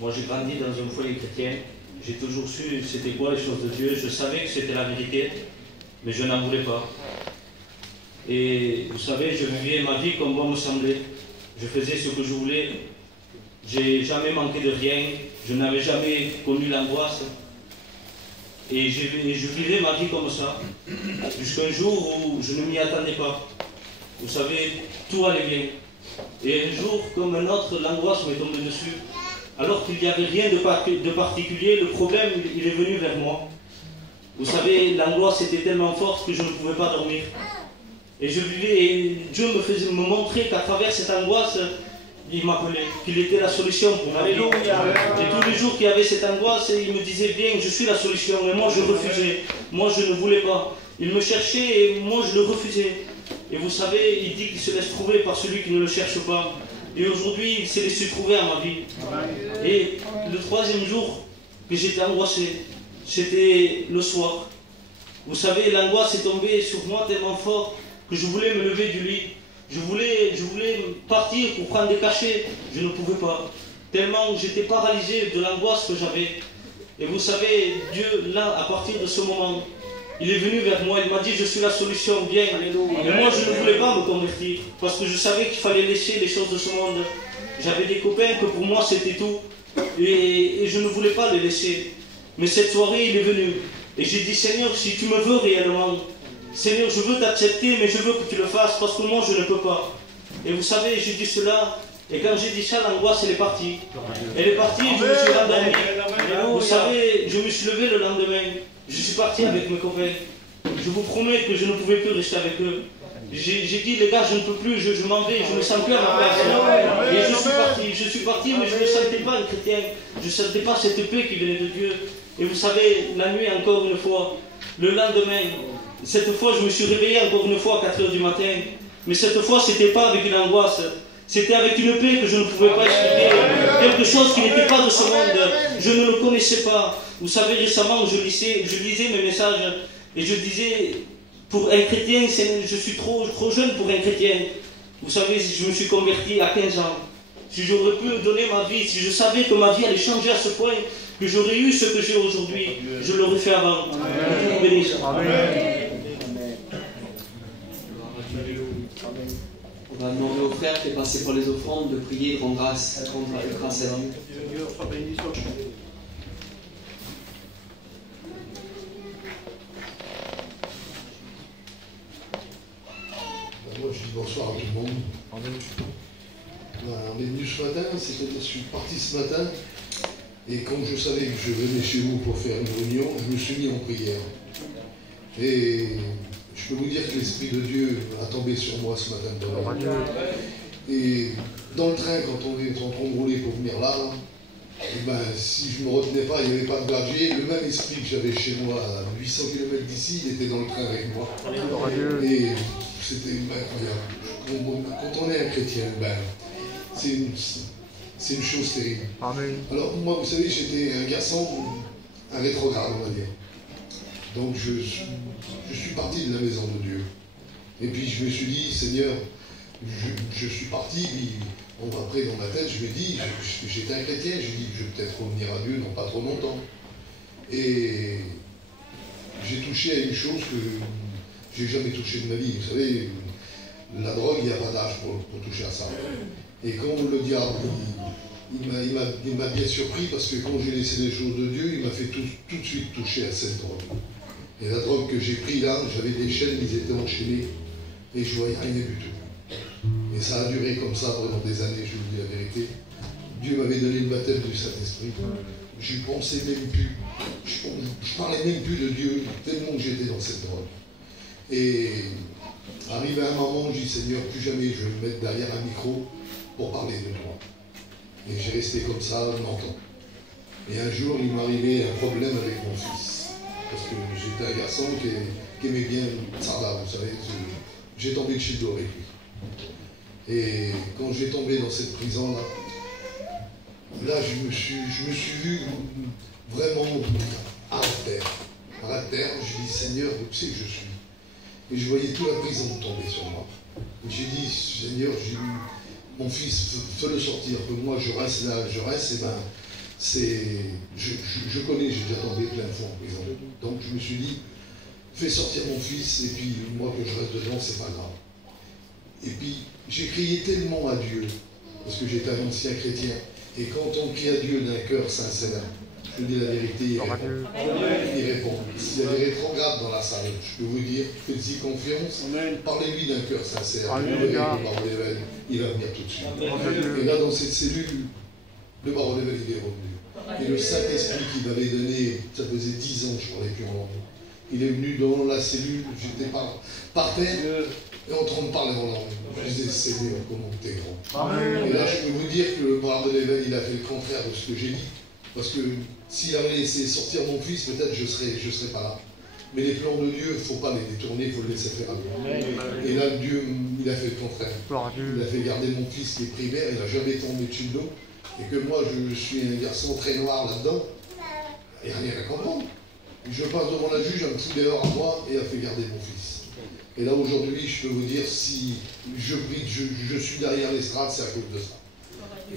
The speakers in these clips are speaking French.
Moi, j'ai grandi dans un foyer chrétien. J'ai toujours su c'était quoi les choses de Dieu. Je savais que c'était la vérité, mais je n'en voulais pas. Et vous savez, je vivais ma vie comme bon me semblait. Je faisais ce que je voulais. J'ai jamais manqué de rien. Je n'avais jamais connu l'angoisse. Et je vivais ma vie comme ça. Jusqu'à un jour où je ne m'y attendais pas. Vous savez, tout allait bien. Et un jour, comme un autre, l'angoisse m'est tombée dessus. Alors qu'il n'y avait rien de particulier, le problème, il est venu vers moi. Vous savez, l'angoisse était tellement forte que je ne pouvais pas dormir. Et je vivais, et Dieu me montrait qu'à travers cette angoisse, il m'appelait, qu'il était la solution pour ma vie. Et tous les jours qu'il y avait cette angoisse, il me disait, viens, je suis la solution. Et moi, je refusais. Moi, je ne voulais pas. Il me cherchait et moi, je le refusais. Et vous savez, il dit qu'il se laisse trouver par celui qui ne le cherche pas. Et aujourd'hui, il s'est laissé trouver à ma vie. Et le troisième jour que j'étais angoissé, c'était le soir. Vous savez, l'angoisse est tombée sur moi tellement fort que je voulais me lever du lit. Je voulais partir pour prendre des cachets. Je ne pouvais pas. Tellement j'étais paralysé de l'angoisse que j'avais. Et vous savez, Dieu, là, à partir de ce moment, il est venu vers moi, il m'a dit, je suis la solution, viens. Et moi, je ne voulais pas me convertir, parce que je savais qu'il fallait laisser les choses de ce monde. J'avais des copains que pour moi, c'était tout. Et je ne voulais pas les laisser. Mais cette soirée, il est venu. Et j'ai dit, Seigneur, si tu me veux réellement, Seigneur, je veux t'accepter, mais je veux que tu le fasses, parce que moi, je ne peux pas. Et vous savez, j'ai dit cela, et quand j'ai dit ça, l'angoisse, elle est partie. Elle est partie, je me suis rendormi. Vous savez, je me suis levé le lendemain. Je suis parti avec mes copains. Je vous promets que je ne pouvais plus rester avec eux. J'ai dit, les gars, je ne peux plus, je m'en vais, je ne me sens plus à ma place. Et je suis parti, mais je ne me sentais pas un chrétien. Je ne sentais pas cette paix qui venait de Dieu. Et vous savez, la nuit, encore une fois, le lendemain, cette fois, je me suis réveillé encore une fois à 4 h du matin. Mais cette fois, ce n'était pas avec une angoisse. C'était avec une paix que je ne pouvais pas expliquer. Quelque chose qui n'était pas de ce monde. Je ne le connaissais pas. Vous savez, récemment, je lisais mes messages et je disais, pour un chrétien, je suis trop jeune pour un chrétien. Vous savez, je me suis converti à 15 ans. Si j'aurais pu donner ma vie, si je savais que ma vie allait changer à ce point, que j'aurais eu ce que j'ai aujourd'hui, je l'aurais fait avant. Dieu vous bénisse. On va demander aux frères qui est passé pour les offrandes de prier, de rendre grâce à Dieu. Moi, je dis bonsoir à tout le monde. On est venu ce matin, c'est-à-dire je suis parti ce matin, et comme je savais que je venais chez vous pour faire une réunion, je me suis mis en prière. Et je peux vous dire que l'Esprit de Dieu a tombé sur moi ce matin. Et dans le train, quand on est en train de rouler pour venir là, et ben, si je ne me retenais pas, il n'y avait pas de berger. Le même esprit que j'avais chez moi à 800 km d'ici, il était dans le train avec moi. Et c'était incroyable. Quand on est un chrétien, ben, c'est une chose terrible. Amen. Alors moi, vous savez, j'étais un garçon, un rétrograde, on va dire. Donc je suis parti de la maison de Dieu. Et puis je me suis dit, Seigneur, je suis parti, puis après dans ma tête, je me dis, j'étais un chrétien, je dis, je vais peut-être revenir à Dieu dans pas trop longtemps. Et j'ai touché à une chose que j'ai jamais touché de ma vie. Vous savez, la drogue, il n'y a pas d'âge pour toucher à ça. Et quand le diable, il m'a bien surpris, parce que quand j'ai laissé les choses de Dieu, il m'a fait tout de suite toucher à cette drogue. Et la drogue que j'ai prise là, j'avais des chaînes, ils étaient enchaînés, et je ne voyais rien du tout. Et ça a duré comme ça pendant des années, je vous dis la vérité. Dieu m'avait donné le baptême du Saint-Esprit. Je ne pensais même plus, je parlais même plus de Dieu, tellement que j'étais dans cette drogue. Et arrivé à un moment, je dis, Seigneur, plus jamais je vais me mettre derrière un micro pour parler de toi. Et j'ai resté comme ça longtemps. Et un jour, il m'est arrivé un problème avec mon fils. Parce que j'étais un garçon qui aimait bien Sarda, vous savez. J'ai tombé de chez le dos avec lui. Et quand j'ai tombé dans cette prison-là, je me suis vu vraiment à la terre. À la terre, j'ai dit, Seigneur, où c'est que je suis? Et je voyais toute la prison tomber sur moi. Et j'ai dit, Seigneur, mon fils, fais-le sortir, que moi je reste là, et ben, je connais, j'ai déjà tombé plein de fois en prison. Donc je me suis dit, fais sortir mon fils, et puis moi que je reste dedans, c'est pas grave. Et puis j'ai crié tellement à Dieu, parce que j'étais un ancien chrétien, et quand on crie à Dieu d'un cœur sincère, je dis la vérité, il répond. Il répond. S'il y a des rétrogrades dans la salle, je peux vous dire, faites-y confiance, parlez-lui d'un cœur sincère. Il va venir tout de suite. Et là, dans cette cellule, le baron d'évêque, il est revenu. Et le Saint-Esprit qu'il m'avait donné, ça faisait 10 ans que je parlais plus en langue. Il est venu dans la cellule, j'étais par terre, et en train de parler en langue. Je disais, Seigneur, comment t'es grand. Amen. Et là, je peux vous dire que le baron de l'évêque, il a fait le contraire de ce que j'ai dit. Parce que s'il avait laissé sortir mon fils, peut-être je serais pas là. Mais les plans de Dieu, il ne faut pas les détourner, il faut le laisser faire à Dieu. Et là, Dieu, il a fait le contraire. Il a fait garder mon fils qui est primaire, il n'a jamais tombé dessus de l'eau. Et que moi, je suis un garçon très noir là-dedans. Il n'y a rien à comprendre. Je passe devant la juge, elle me fout dehors à moi et elle fait garder mon fils. Et là, aujourd'hui, je peux vous dire, si je prie, je suis derrière l'estrade, c'est à cause de ça.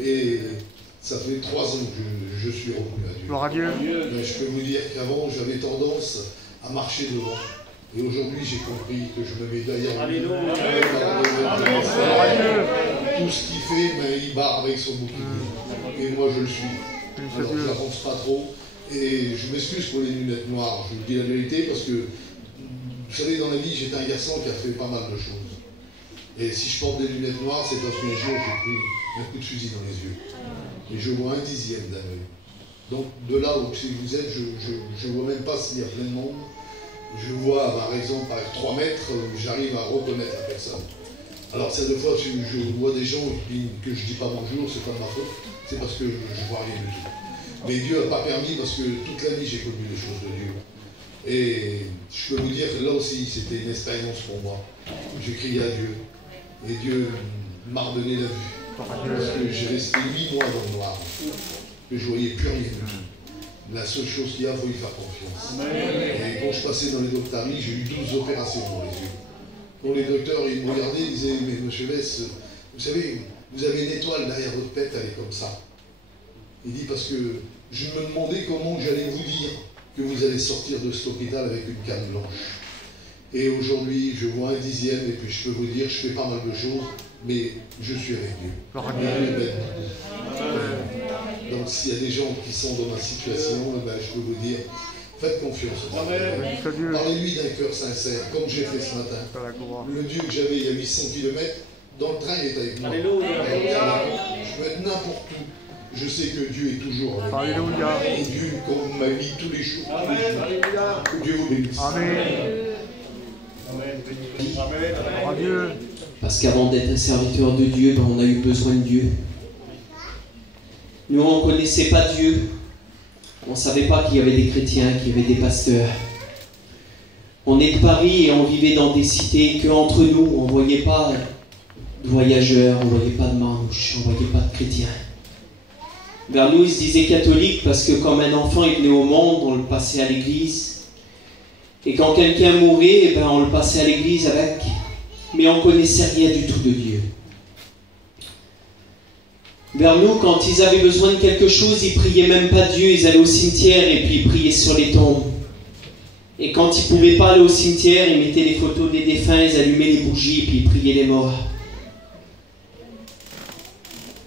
Et ça fait 3 ans que je suis revenu à Dieu. Gloire à Dieu. Mais je peux vous dire qu'avant, j'avais tendance à marcher devant. Et aujourd'hui, j'ai compris que je me mets derrière lui. Tout ce qu'il fait, ben, il barre avec son bouclier. Et moi, je le suis. Alors, je n'avance pas trop. Et je m'excuse pour les lunettes noires. Je vous dis la vérité parce que, vous savez, dans la vie, j'étais un garçon qui a fait pas mal de choses. Et si je porte des lunettes noires, c'est parce qu'un jour, j'ai pris un coup de fusil dans les yeux. Et je vois 1/10 d'un œil. Donc, de là où vous êtes, je ne vois même pas s'il y a plein de monde. Je vois, par exemple, à 3 mètres, j'arrive à reconnaître la personne. Alors, des fois, je vois des gens que je ne dis pas bonjour, c'est pas de ma faute, c'est parce que je ne vois rien du tout. Mais Dieu n'a pas permis, parce que toute la vie, j'ai connu les choses de Dieu. Et je peux vous dire que là aussi, c'était une expérience pour moi. J'ai crié à Dieu, et Dieu m'a redonné la vue. Parce que j'ai resté 8 mois dans le noir, que je ne voyais plus rien du tout. La seule chose qu'il y a, il faut y faire confiance. Et quand je passais dans les doctaries, j'ai eu 12 opérations dans les yeux. Quand les docteurs ils me regardaient, ils disaient, mais monsieur Bess, vous savez, vous avez une étoile derrière votre tête, elle est comme ça. Il dit, parce que je me demandais comment j'allais vous dire que vous allez sortir de cet hôpital avec une canne blanche. Et aujourd'hui, je vois 1/10, et puis je peux vous dire, je fais pas mal de choses, mais je suis avec Dieu. Donc s'il y a des gens qui sont dans ma situation, ben, je peux vous dire, faites confiance. Parlez-lui d'un cœur sincère, comme j'ai fait ce matin. Le Dieu que j'avais il y a 800 km, dans le train, il est avec moi. Je peux être n'importe où. Je sais que Dieu est toujours avec moi. Et Dieu compte ma vie tous les jours. Que Dieu vous bénisse. Amen. Parce qu'avant d'être un serviteur de Dieu, ben, on a eu besoin de Dieu. Nous, on ne connaissait pas Dieu. On ne savait pas qu'il y avait des chrétiens, qu'il y avait des pasteurs. On est de Paris et on vivait dans des cités qu'entre nous, on ne voyait pas de voyageurs, on ne voyait pas de manches, on ne voyait pas de chrétiens. Vers nous, ils se disaient catholiques parce que comme un enfant il venait au monde, on le passait à l'église. Et quand quelqu'un mourait, eh ben, on le passait à l'église avec. Mais on ne connaissait rien du tout de Dieu. Vers nous, quand ils avaient besoin de quelque chose, ils ne priaient même pas Dieu, ils allaient au cimetière et puis ils priaient sur les tombes. Et quand ils ne pouvaient pas aller au cimetière, ils mettaient les photos des défunts, ils allumaient les bougies et puis ils priaient les morts.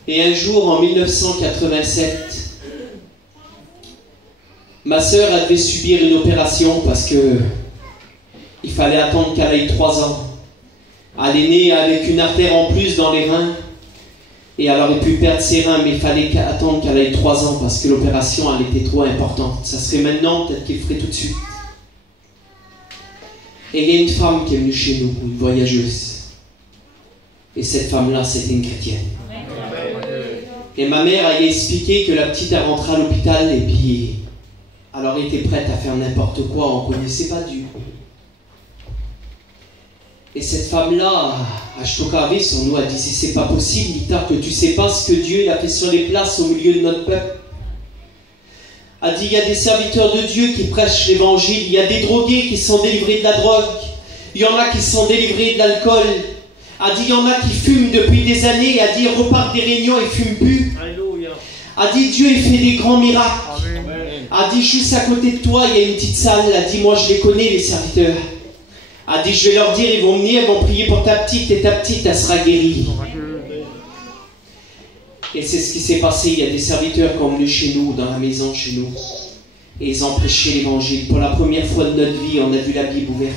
Et un jour, en 1987, ma sœur, elle devait subir une opération parce que il fallait attendre qu'elle ait 3 ans. Elle est née avec une artère en plus dans les reins et elle aurait pu perdre ses reins, mais il fallait attendre qu'elle ait 3 ans parce que l'opération, elle était trop importante. Ça serait maintenant, peut-être qu'il ferait tout de suite. Et il y a une femme qui est venue chez nous, une voyageuse. Et cette femme-là, c'était une chrétienne. Et ma mère, elle a expliqué que la petite, elle rentrait à l'hôpital et puis elle aurait été prête à faire n'importe quoi, on ne connaissait pas Dieu. Et cette femme-là, à Stockhavis, on nous a dit, c'est pas possible, Lita, que tu sais pas ce que Dieu a fait sur les places au milieu de notre peuple. Elle a dit, il y a des serviteurs de Dieu qui prêchent l'évangile, il y a des drogués qui sont délivrés de la drogue, il y en a qui sont délivrés de l'alcool. Elle a dit, il y en a qui fument depuis des années, elle a dit, ils repartent des réunions et ne fument plus. Alléluia. A dit, Dieu, il fait des grands miracles. A dit, juste à côté de toi, il y a une petite salle. A dit, moi, je les connais, les serviteurs. A dit, je vais leur dire, ils vont venir, ils vont prier pour ta petite, et ta petite, elle sera guérie. Et c'est ce qui s'est passé. Il y a des serviteurs qui sont venus chez nous, dans la maison chez nous. Et ils ont prêché l'évangile. Pour la première fois de notre vie, on a vu la Bible ouverte.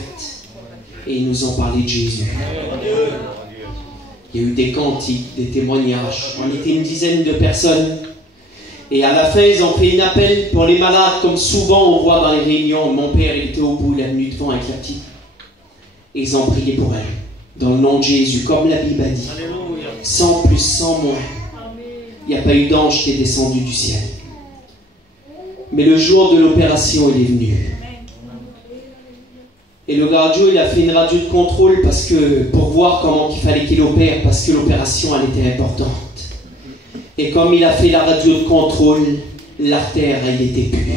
Et ils nous ont parlé de Jésus. Il y a eu des cantiques, des témoignages. On était une dizaine de personnes. Et à la fin, ils ont fait un appel pour les malades, comme souvent on voit dans les réunions. Mon père, il était au bout, il est venu devant avec la petite. Et ils ont prié pour elle. Dans le nom de Jésus, comme la Bible a dit. Sans plus, sans moins. Il n'y a pas eu d'ange qui est descendu du ciel. Mais le jour de l'opération, il est venu. Et le radio, il a fait une radio de contrôle pour voir comment il fallait qu'il opère, parce que l'opération, elle était importante. Et comme il a fait la radio de contrôle, l'artère, elle était pure.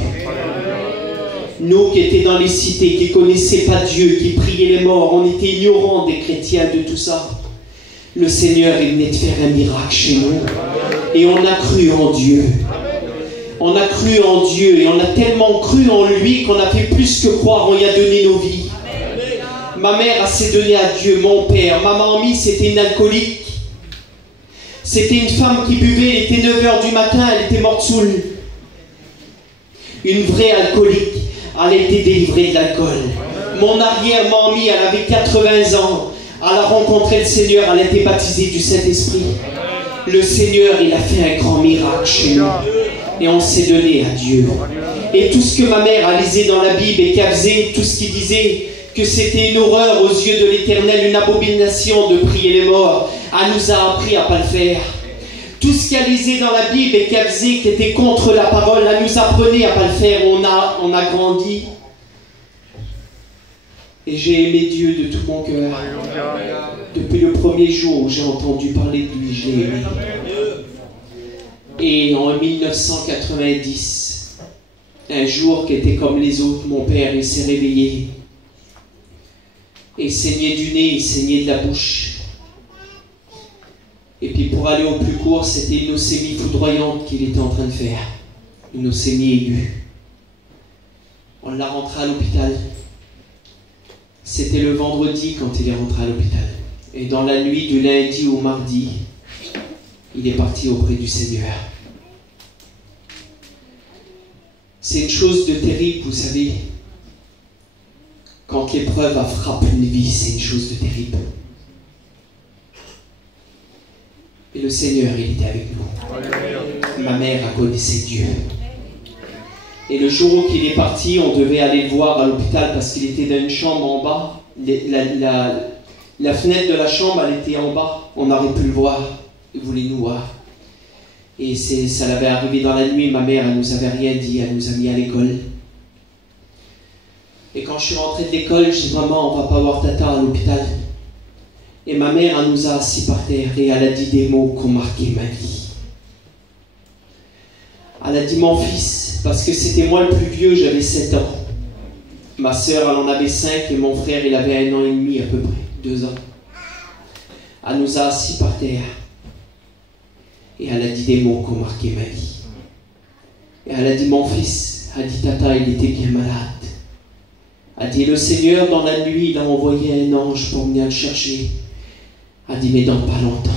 Nous qui étions dans les cités, qui ne connaissaient pas Dieu, qui priaient les morts, on était ignorants des chrétiens, de tout ça. Le Seigneur, il venait de faire un miracle chez nous. Et on a cru en Dieu. On a cru en Dieu et on a tellement cru en lui qu'on a fait plus que croire, on y a donné nos vies. Ma mère s'est donnée à Dieu, mon père. Ma mamie, c'était une alcoolique. C'était une femme qui buvait, elle était 9h du matin, elle était morte saoule. Une vraie alcoolique. Elle a été délivrée de l'alcool. Mon arrière-mamie, elle avait 80 ans. Elle a rencontré le Seigneur, elle a été baptisée du Saint-Esprit. Le Seigneur, il a fait un grand miracle chez nous. Et on s'est donné à Dieu. Et tout ce que ma mère a lisé dans la Bible et qu'elle faisait, tout ce qui disait que c'était une horreur aux yeux de l'Éternel, une abomination de prier les morts, elle nous a appris à ne pas le faire. Tout ce qu'elle lisait dans la Bible et qu'elle faisait qui était contre la parole, elle nous apprenait à ne pas le faire. On a grandi. Et j'ai aimé Dieu de tout mon cœur. Depuis le premier jour où j'ai entendu parler de lui, je l'ai aimé. Et en 1990, un jour qui était comme les autres, mon père, il s'est réveillé. Et il saignait du nez, il saignait de la bouche. Et puis pour aller au plus court, c'était une leucémie foudroyante qu'il était en train de faire. Une leucémie aiguë. On l'a rentré à l'hôpital. C'était le vendredi quand il est rentré à l'hôpital. Et dans la nuit du lundi au mardi, il est parti auprès du Seigneur. C'est une chose de terrible, vous savez. Quand l'épreuve a frappé une vie, c'est une chose de terrible. Et le Seigneur, il était avec nous. Ma mère a connaissé Dieu. Et le jour où il est parti, on devait aller le voir à l'hôpital parce qu'il était dans une chambre en bas. La fenêtre de la chambre, elle était en bas. On aurait pu le voir. Il voulait nous voir. Et ça l'avait arrivé dans la nuit. Ma mère, elle nous avait rien dit. Elle nous a mis à l'école. Et quand je suis rentré de l'école, je dis, maman, on va pas voir tata à l'hôpital. Et ma mère, elle nous a assis par terre et elle a dit des mots qui ont marqué ma vie. Elle a dit, mon fils, parce que c'était moi le plus vieux, j'avais 7 ans. Ma soeur, elle en avait 5 et mon frère, il avait 1 an et demi à peu près, 2 ans. Elle nous a assis par terre. Et elle a dit des mots qui ont marqué ma vie. Et elle a dit, mon fils, elle a dit, tata, il était bien malade. Elle a dit, le Seigneur, dans la nuit, il a envoyé un ange pour venir le chercher. Elle a dit, mais dans pas longtemps.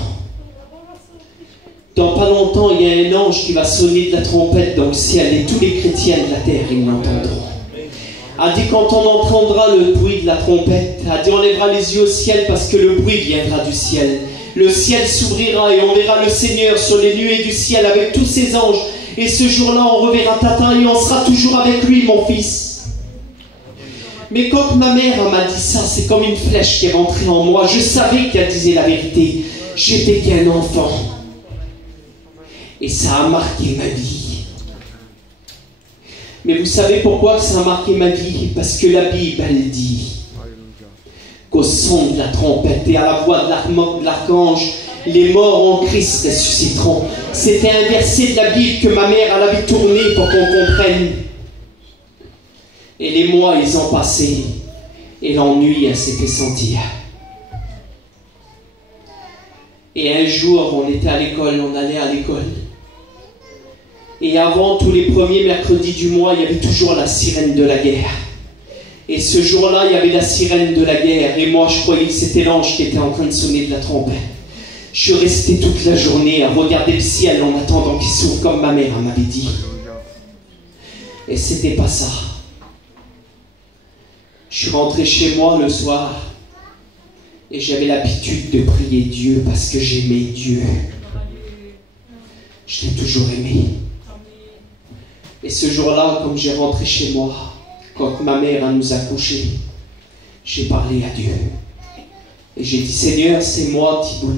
Dans pas longtemps, il y a un ange qui va sonner de la trompette dans le ciel et tous les chrétiens de la terre, ils l'entendront. Elle a dit, quand on entendra le bruit de la trompette, elle a dit, on lèvera les yeux au ciel parce que le bruit viendra du ciel. Le ciel s'ouvrira et on verra le Seigneur sur les nuées du ciel avec tous ses anges. Et ce jour-là, on reverra tata et on sera toujours avec lui, mon fils. Mais quand ma mère m'a dit ça, c'est comme une flèche qui est rentrée en moi. Je savais qu'elle disait la vérité. J'étais qu'un enfant. Et ça a marqué ma vie. Mais vous savez pourquoi ça a marqué ma vie? Parce que la Bible, elle dit qu'au son de la trompette et à la voix de l'archange, les morts en Christ ressusciteront. C'était un verset de la Bible que ma mère elle avait tourné pour qu'on comprenne. Et les mois, ils ont passé. Et l'ennui, elle s'est fait sentir. Et un jour, on était à l'école, on allait à l'école. Et avant tous les premiers mercredis du mois, il y avait toujours la sirène de la guerre. Et ce jour-là, il y avait la sirène de la guerre. Et moi, je croyais que c'était l'ange qui était en train de sonner de la trompette. Je suis resté toute la journée à regarder le ciel en attendant qu'il s'ouvre comme ma mère m'avait dit. Et c'était pas ça. Je suis rentré chez moi le soir et j'avais l'habitude de prier Dieu parce que j'aimais Dieu. Je l'ai toujours aimé. Et ce jour-là, comme j'ai rentré chez moi, quand ma mère nous a couchés, j'ai parlé à Dieu. Et j'ai dit, Seigneur, c'est moi, Thibault.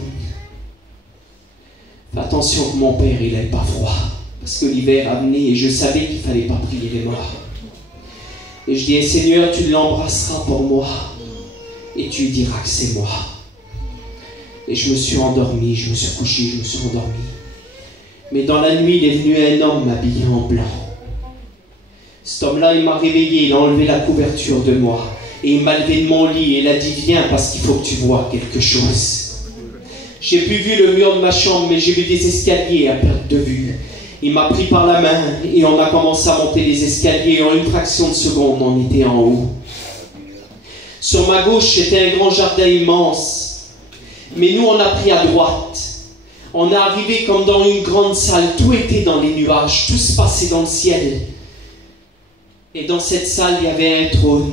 Fais attention que mon père, il n'aime pas froid. Parce que l'hiver a venu et je savais qu'il ne fallait pas prier les morts. Et je dis, Seigneur, tu l'embrasseras pour moi. Et tu lui diras que c'est moi. Et je me suis endormi, je me suis couché, je me suis endormi. Mais dans la nuit, il est venu un homme habillé en blanc. Cet homme-là, il m'a réveillé, il a enlevé la couverture de moi. Et il m'a levé de mon lit et il a dit, viens parce qu'il faut que tu vois quelque chose. J'ai plus vu le mur de ma chambre, mais j'ai vu des escaliers à perte de vue. Il m'a pris par la main et on a commencé à monter les escaliers. En une fraction de seconde, on était en haut. Sur ma gauche, c'était un grand jardin immense. Mais nous, on a pris à droite. On est arrivé comme dans une grande salle. Tout était dans les nuages. Tout se passait dans le ciel. Et dans cette salle, il y avait un trône.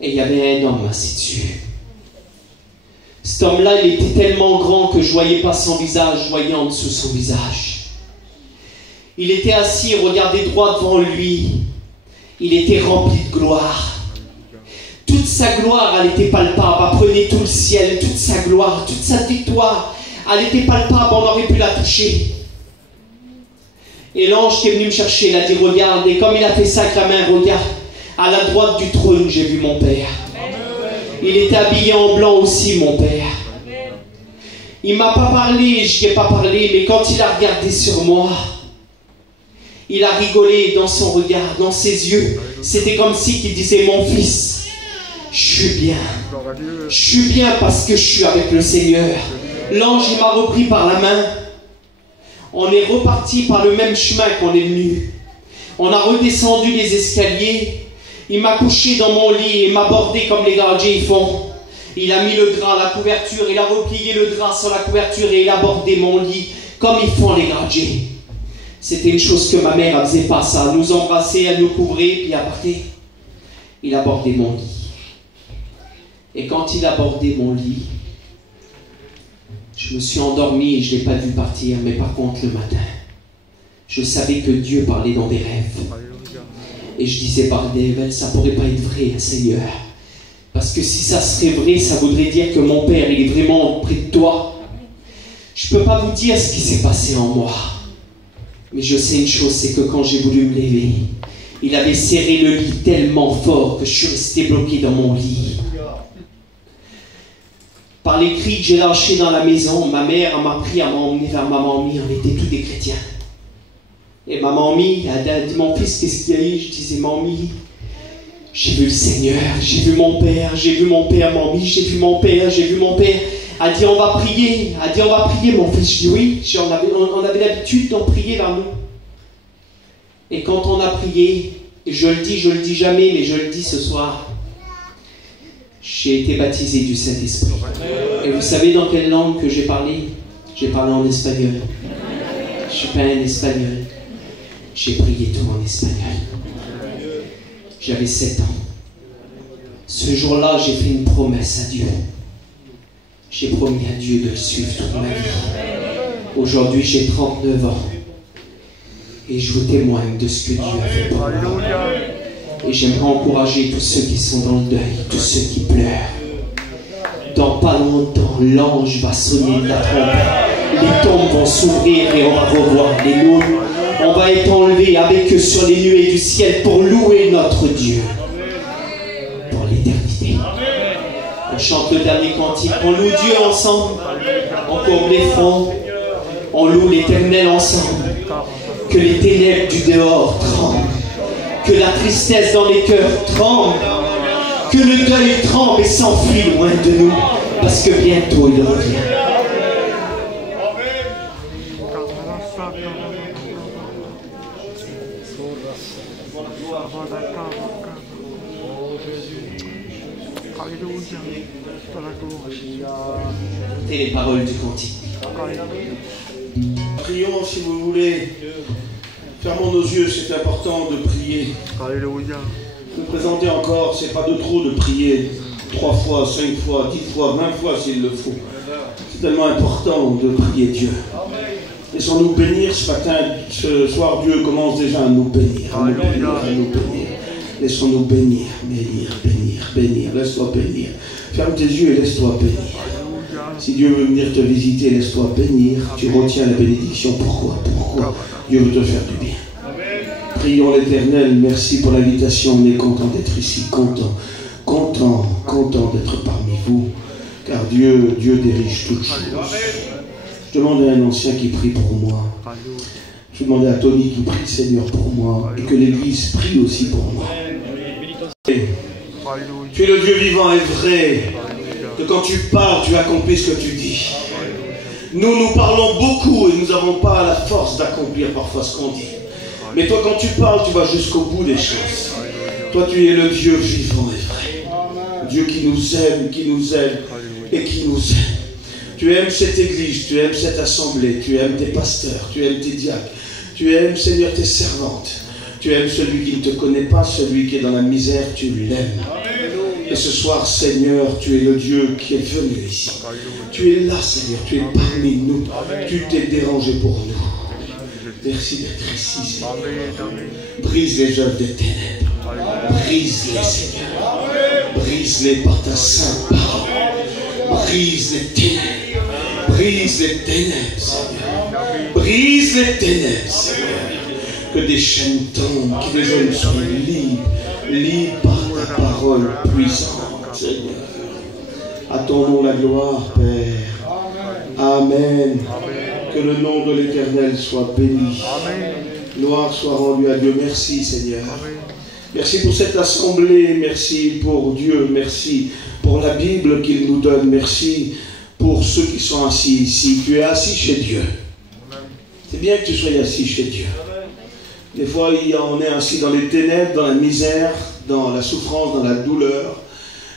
Et il y avait un homme assis dessus. Cet homme-là, il était tellement grand que je ne voyais pas son visage. Je voyais en dessous son visage. Il était assis, regardait droit devant lui. Il était rempli de gloire. Toute sa gloire, elle était palpable. Elle prenait tout le ciel, toute sa gloire, toute sa victoire. Elle était palpable, on aurait pu la toucher. Et l'ange qui est venu me chercher, il a dit, regarde. Et comme il a fait ça avec la main, regarde. À la droite du trône, j'ai vu mon père. Il était habillé en blanc aussi, mon père. Il ne m'a pas parlé, je n'y ai pas parlé, mais quand il a regardé sur moi, il a rigolé dans son regard, dans ses yeux. C'était comme si il disait, mon fils, je suis bien. Je suis bien parce que je suis avec le Seigneur. L'ange, il m'a repris par la main. On est reparti par le même chemin qu'on est venu. On a redescendu les escaliers. Il m'a couché dans mon lit et m'a bordé comme les gardiens y font. Il a mis le drap, la couverture, il a replié le drap sur la couverture et il a bordé mon lit comme ils font les gardiens. C'était une chose que ma mère ne faisait pas, ça. Elle nous embrassait, elle nous couvrait, puis elle partait. Il a bordé mon lit. Et quand il a bordé mon lit, je me suis endormi et je ne l'ai pas vu partir. Mais par contre, le matin, je savais que Dieu parlait dans des rêves. Et je disais par des rêves, ça ne pourrait pas être vrai, Seigneur. Parce que si ça serait vrai, ça voudrait dire que mon Père, il est vraiment près de toi. Je ne peux pas vous dire ce qui s'est passé en moi. Mais je sais une chose, c'est que quand j'ai voulu me lever, il avait serré le lit tellement fort que je suis resté bloqué dans mon lit. Par les cris que j'ai lâchés dans la maison, ma mère m'a pris, elle m'a emmené vers ma mamie, on était tous des chrétiens. Et ma mamie, elle a dit, mon fils, qu'est-ce qu'il y a eu? Je disais, mamie, j'ai vu le Seigneur, j'ai vu mon père, mamie, j'ai vu mon père, j'ai vu mon père. Elle dit, on va prier. Elle dit, on va prier, mon fils. Je dis, oui, on avait l'habitude d'en prier vers nous. Et quand on a prié, je le dis jamais, mais je le dis ce soir, j'ai été baptisé du Saint-Esprit. Et vous savez dans quelle langue que j'ai parlé? J'ai parlé en espagnol. Je ne suis pas un espagnol. J'ai prié tout en espagnol. J'avais 7 ans. Ce jour-là, j'ai fait une promesse à Dieu. J'ai promis à Dieu de le suivre toute ma vie. Aujourd'hui, j'ai 39 ans. Et je vous témoigne de ce que Dieu a fait pour moi. Et j'aimerais encourager tous ceux qui sont dans le deuil, tous ceux qui pleurent. Dans pas longtemps, l'ange va sonner de la trompette. Les tombes vont s'ouvrir et on va revoir les nôtres. On va être enlevés avec eux sur les nuées du ciel pour louer notre Dieu. Pour l'éternité. On chante le dernier cantique. On loue Dieu ensemble. On courbe les fronts. On loue l'Éternel ensemble. Que les ténèbres du dehors tremblent. Que la tristesse dans les cœurs tremble. Que le deuil tremble et s'enfuit loin de nous. Parce que bientôt il revient. Et les paroles du cantique. Prions si vous voulez. Fermons nos yeux, c'est important de prier. Alléluia. Vous présentez encore, c'est pas de trop de prier 3 fois, 5 fois, 10 fois, 20 fois s'il le faut. C'est tellement important de prier Dieu. Laissons-nous bénir ce matin, ce soir, Dieu commence déjà à nous bénir. À nous bénir, à nous bénir. Laissons-nous bénir, bénir, bénir, bénir. Laisse-toi bénir. Ferme tes yeux et laisse-toi bénir. Si Dieu veut venir te visiter, laisse-toi bénir. Tu retiens la bénédiction. Pourquoi? Dieu veut te faire du bien. Prions l'Éternel. Merci pour l'invitation. On est content d'être ici. Content d'être parmi vous. Car Dieu dirige toutes choses. Je demandais à un ancien qui prie pour moi. Je demandais à Tony qui prie le Seigneur pour moi. Et que l'Église prie aussi pour moi. Tu es le Dieu vivant et vrai. Que quand tu parles, tu accomplis ce que tu dis. Nous parlons beaucoup et nous n'avons pas la force d'accomplir parfois ce qu'on dit. Mais toi, quand tu parles, tu vas jusqu'au bout des choses. Toi, tu es le Dieu vivant et vrai. Le Dieu qui nous aime et qui nous aime. Tu aimes cette église, tu aimes cette assemblée, tu aimes tes pasteurs, tu aimes tes diacres, tu aimes, Seigneur, tes servantes. Tu aimes celui qui ne te connaît pas, celui qui est dans la misère, tu l'aimes. Et ce soir, Seigneur, tu es le Dieu qui est venu ici. Tu es là, Seigneur, tu es parmi nous. Tu t'es dérangé pour nous. Merci d'être ici, Seigneur. Brise les œuvres des ténèbres. Brise-les, Seigneur. Brise-les par ta sainte parole. Brise les ténèbres. Brise les ténèbres, Seigneur. Brise les ténèbres, Seigneur. Que des chaînes tombent, que des hommes soient libres par ta parole puissante, Seigneur. À ton nom la gloire, Père. Amen. Que le nom de l'Éternel soit béni. Gloire soit rendue à Dieu. Merci, Seigneur. Merci pour cette assemblée. Merci pour Dieu. Merci pour la Bible qu'il nous donne. Merci pour ceux qui sont assis ici. Tu es assis chez Dieu. C'est bien que tu sois assis chez Dieu. Des fois, on est assis dans les ténèbres, dans la misère, dans la souffrance, dans la douleur.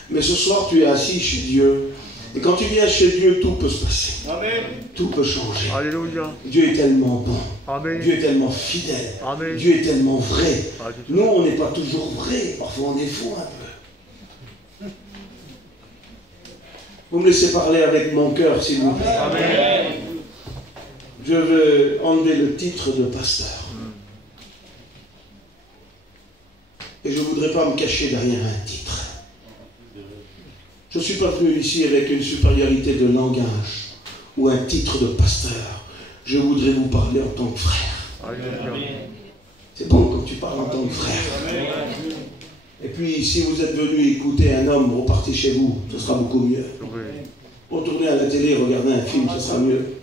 Mais ce soir, tu es assis chez Dieu. Et quand tu viens chez Dieu, tout peut se passer. Amen. Tout peut changer. Alléluia. Dieu est tellement bon. Amen. Dieu est tellement fidèle. Amen. Dieu est tellement vrai. Amen. Nous, on n'est pas toujours vrai. Parfois, on est faux un peu. Vous me laissez parler avec mon cœur, s'il vous plaît. Amen. Je veux enlever le titre de pasteur. Et je ne voudrais pas me cacher derrière un titre. Je ne suis pas venu ici avec une supériorité de langage ou un titre de pasteur. Je voudrais vous parler en tant que frère. C'est bon quand tu parles en tant que frère. Et puis, si vous êtes venu écouter un homme, repartez chez vous, ce sera beaucoup mieux. Retournez à la télé, regardez un film, ce sera mieux.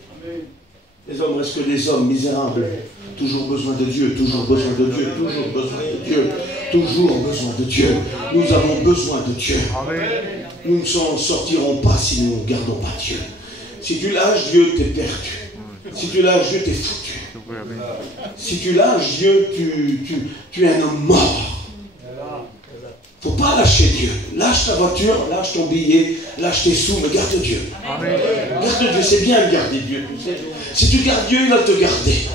Les hommes restent que des hommes misérables. Toujours besoin de Dieu, toujours besoin de Dieu, toujours besoin de Dieu, toujours besoin de Dieu. Nous avons besoin de Dieu. Nous ne s'en sortirons pas si nous ne gardons pas Dieu. Si tu lâches Dieu, tu es perdu. Si tu lâches Dieu, tu es foutu. Si tu lâches Dieu, tu es un homme mort. Il ne faut pas lâcher Dieu. Lâche ta voiture, lâche ton billet, lâche tes sous, mais garde Dieu. Garde Dieu, c'est bien de garder Dieu. Si tu gardes Dieu, il va te garder.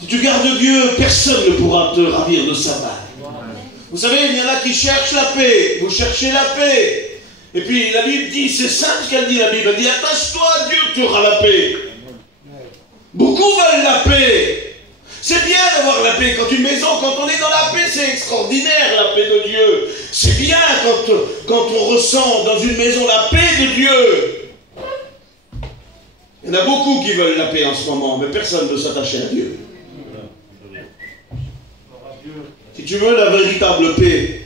Si tu gardes Dieu, personne ne pourra te ravir de sa main. Vous savez, il y en a qui cherchent la paix. Vous cherchez la paix. Et puis la Bible dit, c'est simple ce qu'elle dit la Bible. Elle dit, attache-toi à Dieu, tu auras la paix. Beaucoup veulent la paix. C'est bien d'avoir la paix. Quand une maison, quand on est dans la paix, c'est extraordinaire la paix de Dieu. C'est bien quand on ressent dans une maison la paix de Dieu. Il y en a beaucoup qui veulent la paix en ce moment, mais personne ne veut s'attacher à Dieu. Si tu veux la véritable paix,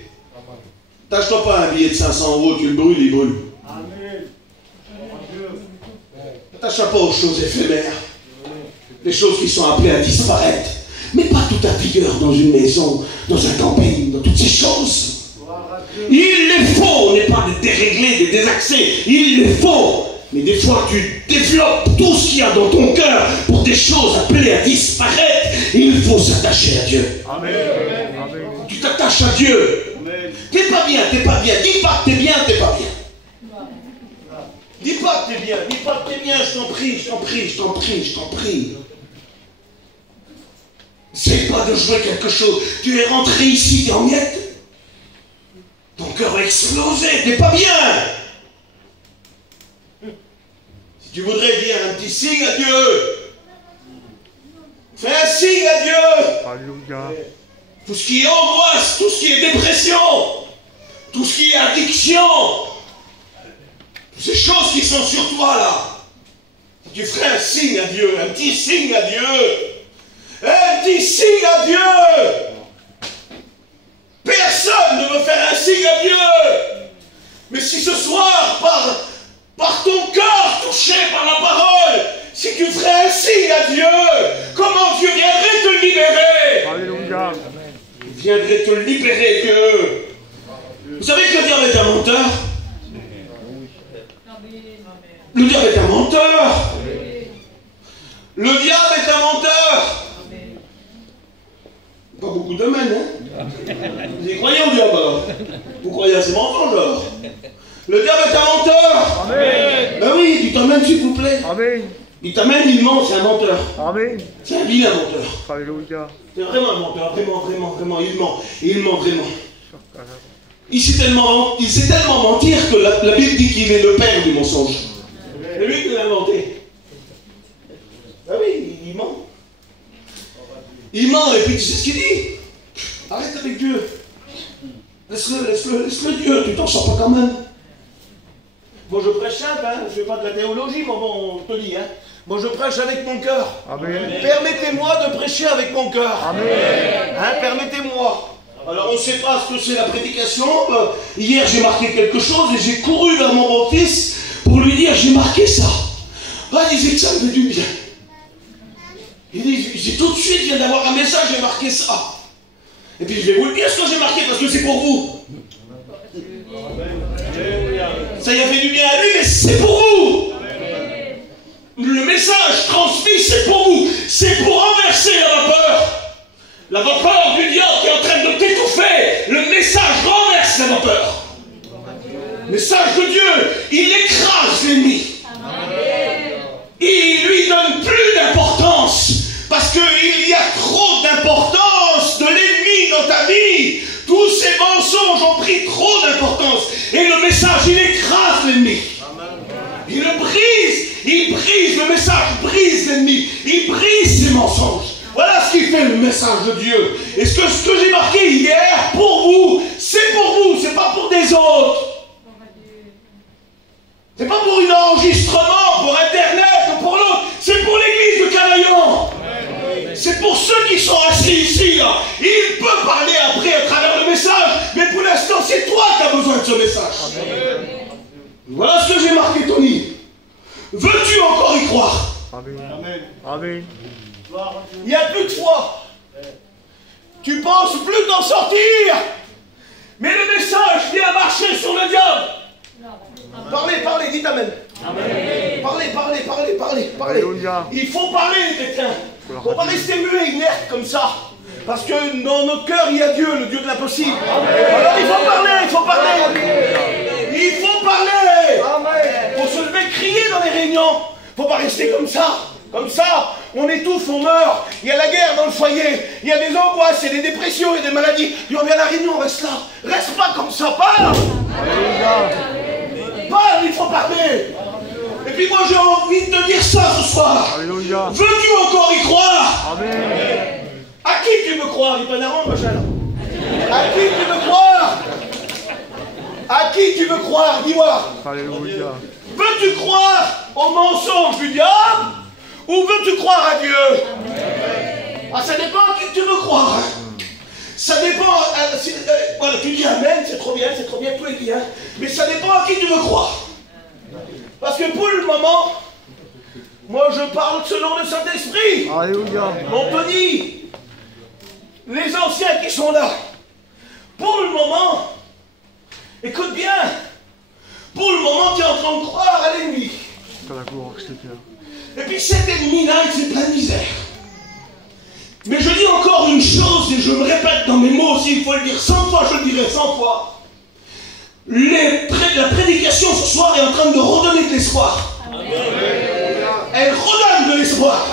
tâche-toi pas un billet de 500 €, tu le brûles, il brûle. Tâche-toi pas aux choses éphémères, les choses qui sont appelées à disparaître. Mais pas tout à vigueur dans une maison, dans un camping, dans toutes ces choses. Il les faut, on n'est pas des déréglés, des désaxés, il les faut. Mais des fois, tu développes tout ce qu'il y a dans ton cœur pour des choses appelées à disparaître. Il faut s'attacher à Dieu. Amen. Amen. Tu t'attaches à Dieu. T'es pas bien, t'es pas bien. Dis pas que t'es bien, t'es pas bien. Dis pas que t'es bien, dis pas que t'es bien, je t'en prie, je t'en prie, je t'en prie, je t'en prie. C'est pas de jouer quelque chose. Tu es rentré ici, t'es en miettes. Ton cœur a explosé, t'es pas bien. Si tu voudrais dire un petit signe à Dieu, fais un signe à Dieu. Alléluia. Tout ce qui est angoisse, tout ce qui est dépression, tout ce qui est addiction, toutes ces choses qui sont sur toi là, tu ferais un signe à Dieu, un petit signe à Dieu, un petit signe à Dieu. Personne ne veut faire un signe à Dieu. Mais si ce soir, par ton cœur touché par la parole, si tu ferais un signe à Dieu, comment Dieu viendrait te libérer? Alléluia. Il viendrait te libérer que... Vous savez que le diable est un menteur? Le diable est un menteur. Le diable est un menteur. Pas beaucoup de domaines, hein? Vous y croyez au diable alors? Vous croyez à ces mensonges alors? Le diable est un menteur. Amen. Ben oui, il t'emmène s'il vous plaît. Amen. Il t'amène, il ment, c'est un menteur. Amen. C'est un vilain menteur. Alléluia. C'est vraiment un menteur, vraiment, il ment. Il ment vraiment. Il sait tellement mentir que la Bible dit qu'il est le père du mensonge. C'est lui qui l'a inventé. Ah oui, il ment. Il ment et puis tu sais ce qu'il dit. Arrête avec Dieu. Laisse-le Dieu, tu t'en sors pas quand même. Bon, je prêche simple, hein, je fais pas de la théologie, mais bon, on te dit, hein. Bon, je prêche avec mon cœur. Amen. Permettez-moi de prêcher avec mon cœur. Amen. Hein, permettez-moi. Alors, on ne sait pas ce que c'est la prédication. Hier, j'ai marqué quelque chose et j'ai couru vers mon beau-fils pour lui dire, j'ai marqué ça. Ah, il disait que ça me fait du bien. Il dit, j'ai tout de suite, je viens d'avoir un message, j'ai marqué ça. Et puis, je vais vous le dire ce que j'ai marqué parce que c'est pour vous. Ça y a fait du bien à lui, mais c'est pour vous. Le message transmis, c'est pour vous. C'est pour renverser la vapeur. La vapeur du diable qui est en train de t'étouffer. Le message renverse la vapeur. Le message de Dieu, il écrase l'ennemi. Il lui donne plus d'importance. Parce qu'il y a trop d'importance de l'ennemi dans ta vie. Tous ces mensonges ont pris trop d'importance. Et le message, il écrase l'ennemi. Il le brise. Il brise le message, brise l'ennemi. Il brise ses mensonges. Voilà ce qui fait le message de Dieu. Et ce que j'ai marqué hier, pour vous, c'est pas pour des autres. C'est pas pour un enregistrement, pour Internet ou pour l'autre. C'est pour l'église de Cavaillon. C'est pour ceux qui sont assis ici. Là. Il peut parler après à travers le message, mais pour l'instant, c'est toi qui as besoin de ce message. Amen. Voilà ce que j'ai marqué, Tony. Veux-tu encore y croire? Amen. Amen. Il n'y a plus de foi. Tu penses plus t'en sortir. Mais le message vient marcher sur le diable. Parlez, dites Amen. Amen. Parlez. Alléluia. Il faut parler, les chrétiens. Il ne faut pas rester muet, inerte comme ça. Parce que dans notre cœur, il y a Dieu, le Dieu de l'impossible. Alors il faut parler. Il faut parler. Il faut se lever, crier dans les réunions. Il ne faut pas rester comme ça. Comme ça, on étouffe, on meurt. Il y a la guerre dans le foyer. Il y a des angoisses, il y a des dépressions, il y a des maladies. Puis on vient à la réunion, on reste là. Reste pas comme ça, parle. Parle, il faut parler. Et puis moi j'ai envie de te dire ça ce soir. Alléluia. Veux-tu encore y croire? Amen. À qui tu veux croire? Il peut n'arrendre, machin là. À qui tu veux croire? À qui tu veux croire? Dis-moi. Alléluia. Veux-tu croire au mensonge du diable? Ou veux-tu croire à Dieu? Ah, ça dépend à qui tu veux croire. Ça dépend. Voilà, tu dis Amen, c'est trop bien, tout est bien. Mais ça dépend à qui tu veux croire. Parce que pour le moment, moi je parle selon le Saint-Esprit. Alléluia. Mon Tony, les anciens qui sont là, pour le moment, écoute bien, pour le moment tu es en train de croire à l'ennemi. Dans la gloire, Seigneur. Et puis cet ennemi-là, il fait plein de misère. Mais je dis encore une chose, et je me répète dans mes mots aussi, il faut le dire 100 fois, je le dirai 100 fois. La prédication ce soir est en train de redonner de l'espoir. Elle redonne de l'espoir.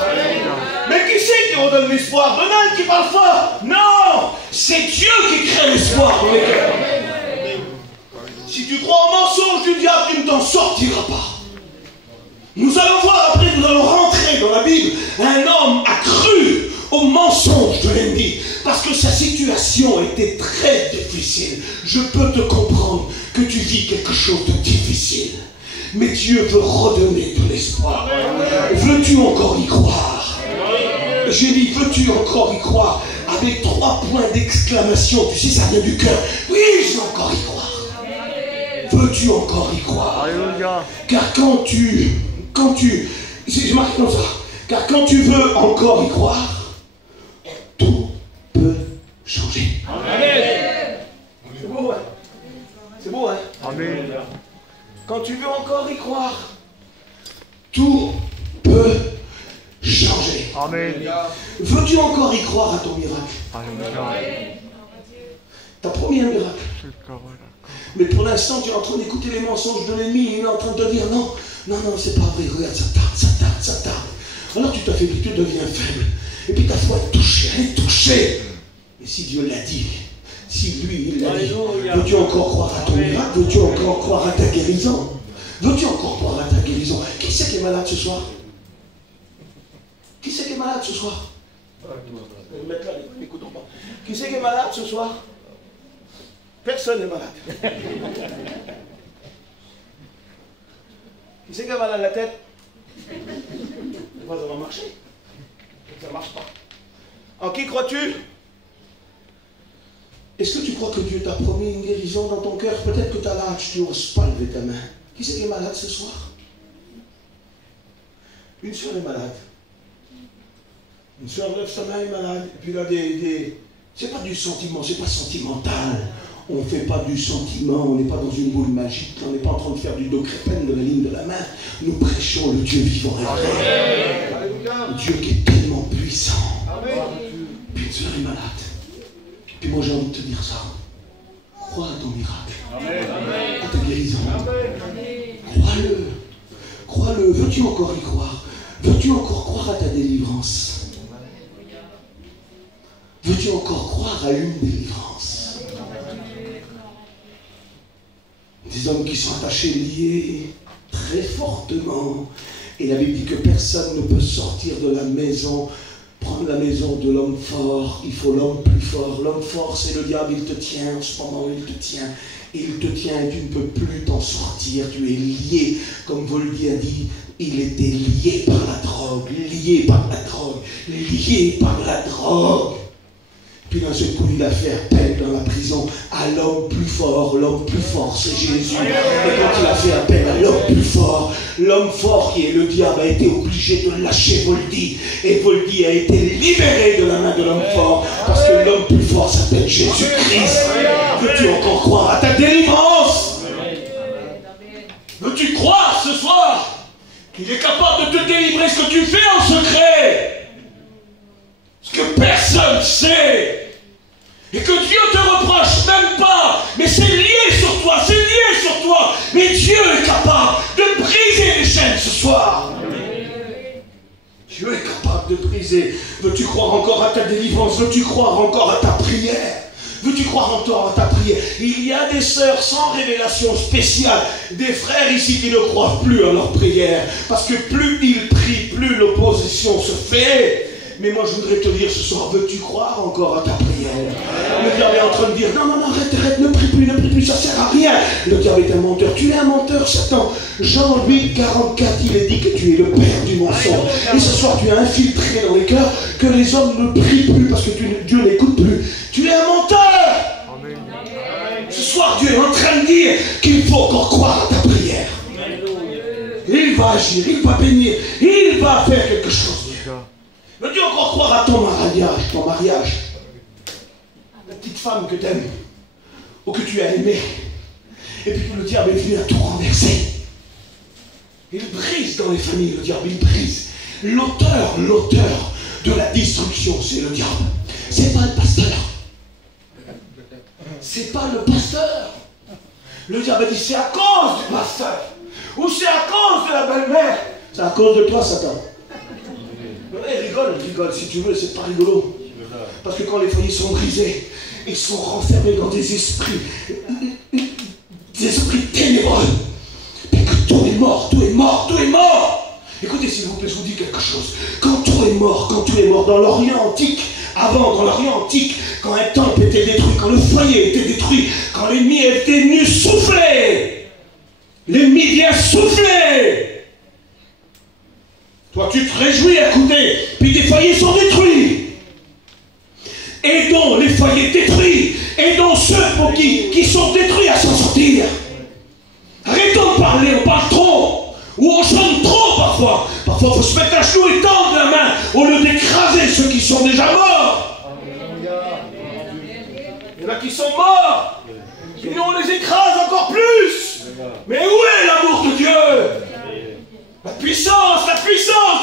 Mais qui c'est qui redonne l'espoir? Donald qui parle fort? Non, c'est Dieu qui crée l'espoir dans les cœurs. Si tu crois au mensonge du diable, tu ne t'en sortiras pas. Nous allons voir après, nous allons rentrer dans la Bible. Un homme a cru au mensonge de l'ennemi parce que sa situation était très difficile. Je peux te comprendre que tu vis quelque chose de difficile. Mais Dieu veut redonner de l'espoir. Veux-tu encore y croire? J'ai dit, veux-tu encore y croire? Avec 3 points d'exclamation. Tu sais, ça vient du cœur. Oui, je veux encore y croire. Veux-tu encore y croire? Car quand tu j'ai marqué comme ça. Car quand tu veux encore y croire, tout peut changer. Amen. C'est beau, hein? C'est beau, hein? Amen. Quand tu veux encore y croire, tout peut changer. Amen. Veux-tu encore y croire à ton miracle? Amen. Ta première miracle. Mais pour l'instant, tu es en train d'écouter les mensonges de l'ennemi. Il est en train de te dire non, c'est pas vrai. Regarde, ça tarde. Alors tu t'affaiblis, tu deviens faible. Et puis ta foi est touchée, elle est touchée. Et si Dieu l'a dit, si lui, il l'a dit, veux-tu encore croire à ton miracle? Veux-tu encore croire à ta guérison? Veux-tu encore croire à ta guérison? Qui c'est qui est malade ce soir? Qui c'est qui est malade ce soir? Qui c'est qui est malade ce soir? Personne n'est malade. Qui c'est qui a mal à la tête? Ça va marcher. Ça ne marche pas. En qui crois-tu? Est-ce que tu crois que Dieu t'a promis une guérison dans ton cœur? Peut-être que tu as l'âge, tu n'oses pas lever ta main. Qui c'est qui est malade ce soir? Une soeur est malade. Une soeur lève sa main, est malade. Et puis là, c'est pas du sentiment, c'est pas sentimental. On ne fait pas du sentiment, on n'est pas dans une boule magique, on n'est pas en train de faire du docrépen de la ligne de la main. Nous prêchons le Dieu vivant et vrai. Le Dieu qui est tellement puissant. Puis une soeur est malade. Puis moi j'ai envie de te dire ça. Crois à ton miracle. À ta guérison. Crois-le. Crois-le. Veux-tu encore y croire? Veux-tu encore croire à ta délivrance? Veux-tu encore croire à une délivrance? Des hommes qui sont attachés, liés très fortement. Et la Bible dit que personne ne peut sortir de la maison, prendre la maison de l'homme fort. Il faut l'homme plus fort. L'homme fort, c'est le diable, il te tient en ce moment, il te tient. Il te tient et tu ne peux plus t'en sortir. Tu es lié, comme Voldy a dit, il était lié par la drogue, lié par la drogue, lié par la drogue. Puis d'un seul coup, il a fait appel dans la prison à l'homme plus fort c'est Jésus. Et quand il a fait appel à l'homme fort qui est le diable, a été obligé de lâcher Voldy. Et Voldy a été libéré de la main de l'homme fort, parce que l'homme plus fort s'appelle Jésus-Christ. Veux-tu encore croire à ta délivrance? Veux-tu croire ce soir qu'il est capable de te délivrer ce que tu fais en secret? Ce que personne ne sait. Et que Dieu te reproche même pas. Mais c'est lié sur toi, c'est lié sur toi. Mais Dieu est capable de briser les chaînes ce soir. Dieu est capable de briser. Veux-tu croire encore à ta délivrance? Veux-tu croire encore à ta prière? Veux-tu croire encore à ta prière? Il y a des sœurs sans révélation spéciale, des frères ici qui ne croient plus à leur prière. Parce que plus ils prient, plus l'opposition se fait. Mais moi je voudrais te dire ce soir, veux-tu croire encore à ta prière? Le diable est en train de dire, non, arrête, ne prie plus, ça sert à rien. Le diable est un menteur, tu es un menteur, Satan. Jean 8, 44, il est dit que tu es le père du mensonge. Et ce soir tu as infiltré dans les cœurs que les hommes ne prient plus parce que Dieu n'écoute plus. Tu es un menteur. Ce soir Dieu est en train de dire qu'il faut encore croire à ta prière. Il va agir, il va bénir, il va faire quelque chose. Veux-tu encore croire à ton mariage, la petite femme que tu aimes, ou que tu as aimée, et puis que le diable est venu à tout renverser. Il brise dans les familles, le diable, il brise. L'auteur de la destruction, c'est le diable. C'est pas le pasteur. C'est pas le pasteur. Le diable dit c'est à cause du pasteur. Ou c'est à cause de la belle-mère. C'est à cause de toi, Satan. Rigole si tu veux, c'est pas rigolo. Parce que quand les foyers sont brisés, ils sont renfermés dans des esprits ténébreux. Et que tout est mort, tout est mort, tout est mort. Écoutez, s'il vous plaît, je vous dis quelque chose. Quand tout est mort dans l'Orient antique, avant, dans l'Orient antique, quand un temple était détruit, quand le foyer était détruit, quand l'ennemi était venu souffler, l'ennemi vient souffler. Toi, tu te réjouis à écouter, puis des foyers sont détruits. Aidons les foyers détruits, aidons ceux qui sont détruits à s'en sortir. Arrêtons de parler, on parle trop, ou on chante trop parfois. Parfois, il faut se mettre à genoux et tendre la main au lieu d'écraser ceux qui sont déjà morts. Il y en a qui sont morts, et nous on les écrase encore plus. Mais où est l'amour de Dieu? La puissance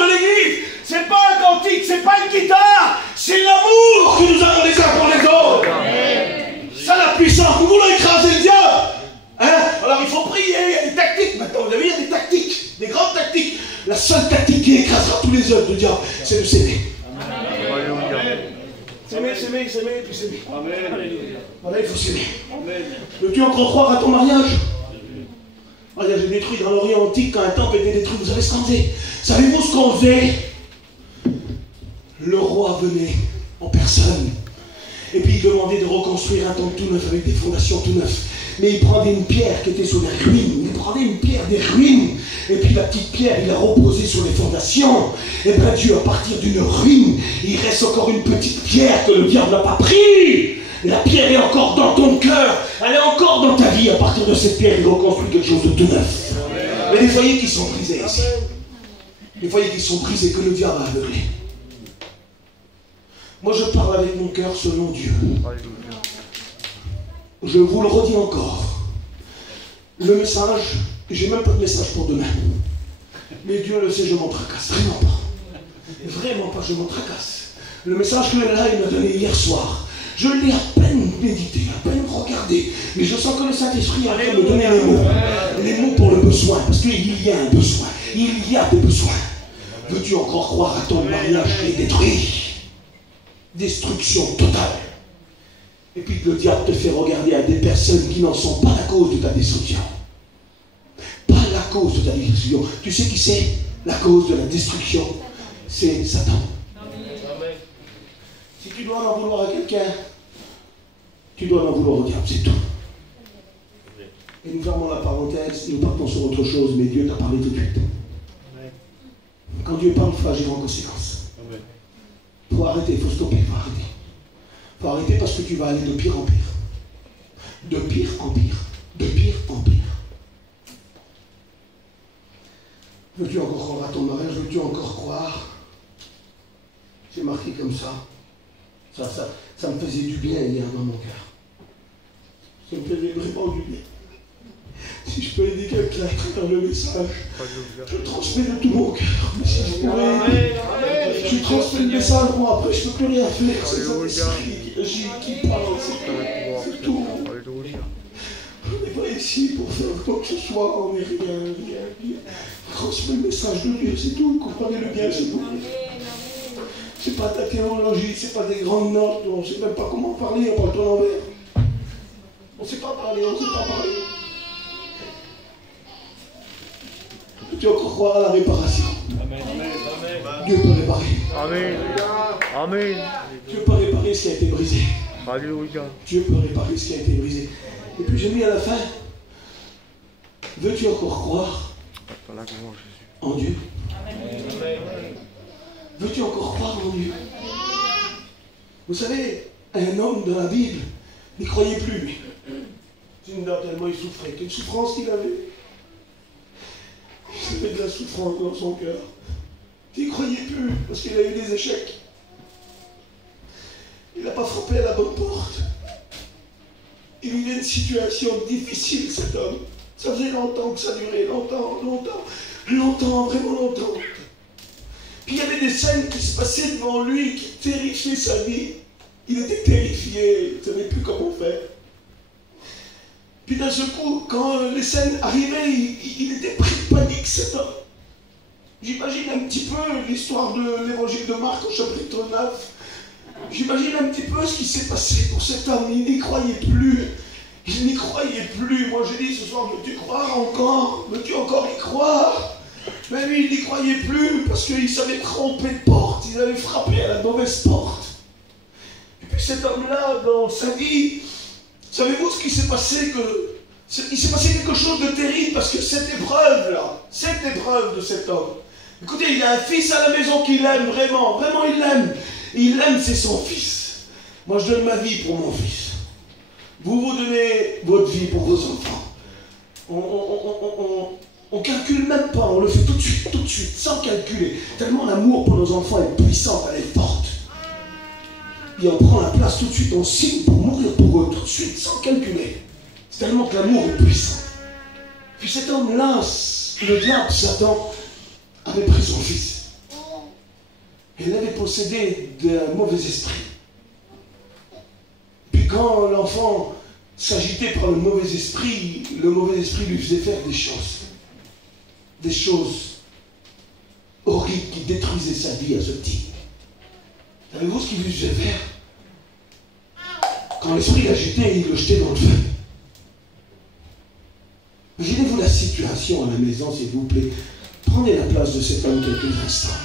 de l'Église, c'est pas un cantique, c'est pas une guitare, c'est l'amour que nous avons les uns pour les autres. C'est la puissance. Nous voulons écraser le diable. Hein? Alors il faut prier, il y a des tactiques maintenant. Vous avez vu, il y a des tactiques, des grandes tactiques. La seule tactique qui écrasera tous les œuvres du diable, c'est de s'aimer. S'aimer, puis s'aimer. Voilà, il faut s'aimer. Veux-tu encore croire à ton mariage? Mariage est détruit dans l'Orient antique quand un temple était détruit. Vous savez ce qu'on faisait? Savez-vous ce qu'on faisait? Le roi venait en personne. Et puis il demandait de reconstruire un temple tout neuf avec des fondations tout neuves. Mais il prenait une pierre qui était sur les ruines. Il prenait une pierre des ruines. Et puis la petite pierre, il l'a reposée sur les fondations. Et bien Dieu, à partir d'une ruine, il reste encore une petite pierre que le diable n'a pas pris. Et la pierre est encore dans ton cœur. Elle est encore dans ta vie. À partir de cette pierre, il reconstruit quelque chose de tout neuf. Il y a des foyers qui sont brisés ici. Des foyers qui sont brisés que le diable a aveuglés. Moi, je parle avec mon cœur selon Dieu. Je vous le redis encore. Le message, j'ai même pas de message pour demain. Mais Dieu le sait, je m'en tracasse. Vraiment pas. Vraiment pas, je m'en tracasse. Le message que là, il m'a donné hier soir. Je l'ai à peine médité, à peine regardé. Mais je sens que le Saint-Esprit est en train de me donner les mots. Les mots pour le besoin. Parce qu'il y a un besoin. Il y a des besoins. Veux-tu encore croire à ton mariage qui est détruit? Destruction totale. Et puis le diable te fait regarder à des personnes qui n'en sont pas la cause de ta destruction. Pas la cause de ta destruction. Tu sais qui c'est la cause de la destruction? C'est Satan. Amen. Si tu dois en vouloir à quelqu'un, tu dois en vouloir au diable, c'est tout. Et nous fermons la parenthèse, nous partons sur autre chose, mais Dieu t'a parlé tout de suite. Quand Dieu parle, il faut agir en conséquence. Il faut arrêter, il faut stopper, il faut arrêter. Il faut arrêter parce que tu vas aller de pire en pire. De pire en pire. De pire en pire. Veux-tu encore croire à ton mariage? Veux-tu encore croire? C'est marqué comme ça. Ça me faisait du bien hier dans mon cœur. Ça me faisait vraiment du bien. Si je peux aider quelqu'un à travers le message, je transmets de tout mon cœur. Mais si je pourrais, je transmets le message, moi après je ne peux plus rien faire. C'est Saint-Esprit qui parle, c'est tout. On n'est pas ici pour faire quoi que ce soit, on n'est rien. Transmets le message de Dieu, c'est tout. Comprenez-le bien, c'est tout. C'est pas de la théologie, c'est pas des grandes notes, on ne sait même pas comment parler, on parle tout l'envers. On ne sait pas parler, on ne sait pas parler. Tu vas encore croire à la réparation. Amen. Dieu peut réparer. Amen. Amen. Dieu peut réparer ce qui a été brisé. Alléluia. Dieu peut réparer ce qui a été brisé. Et puis j'ai mis à la fin, veux-tu encore croire en Dieu? Amen. Veux-tu encore croire en Dieu? Vous savez, un homme dans la Bible n'y croyait plus, lui. Tellement il souffrait. Quelle souffrance qu'il avait. Il avait de la souffrance dans son cœur. Il n'y croyait plus parce qu'il a eu des échecs. Il n'a pas frappé à la bonne porte. Il vivait une situation difficile, cet homme. Ça faisait longtemps que ça durait, longtemps, vraiment longtemps. Puis il y avait des scènes qui se passaient devant lui, qui terrifiaient sa vie. Il était terrifié, il ne savait plus comment faire. Puis d'un seul coup, quand les scènes arrivaient, il était pris de panique, cet homme. J'imagine un petit peu l'histoire de l'évangile de Marc au chapitre 9. J'imagine un petit peu ce qui s'est passé pour cet homme. Il n'y croyait plus. Il n'y croyait plus. Moi, j'ai dit ce soir, veux-tu croire encore? Veux-tu encore y croire? Mais lui, il n'y croyait plus parce qu'il s'avait trompé de porte. Il avait frappé à la mauvaise porte. Et puis cet homme-là, dans sa vie, savez-vous ce qui s'est passé? Il s'est passé quelque chose de terrible parce que cette épreuve-là, cette épreuve de cet homme, écoutez, il a un fils à la maison qu'il aime vraiment, vraiment il l'aime. Il l'aime, c'est son fils. Moi, je donne ma vie pour mon fils. Vous donnez votre vie pour vos enfants. On calcule même pas, on le fait tout de suite, sans calculer. Tellement l'amour pour nos enfants est puissant, elle est forte. Et on prend la place tout de suite, on signe pour mourir pour eux, tout de suite, sans calculer. C'est tellement que l'amour est puissant. Puis cet homme-là, le diable, Satan, avait pris son fils. Et il l'avait possédé d'un mauvais esprit. Puis quand l'enfant s'agitait par le mauvais esprit lui faisait faire des choses horribles qui détruisaient sa vie à ce petit. Savez-vous ce qu'il lui faisait faire? Quand l'esprit l'agitait, il le jetait dans le feu. Imaginez-vous la situation à la maison, s'il vous plaît. Prenez la place de cet homme quelques instants.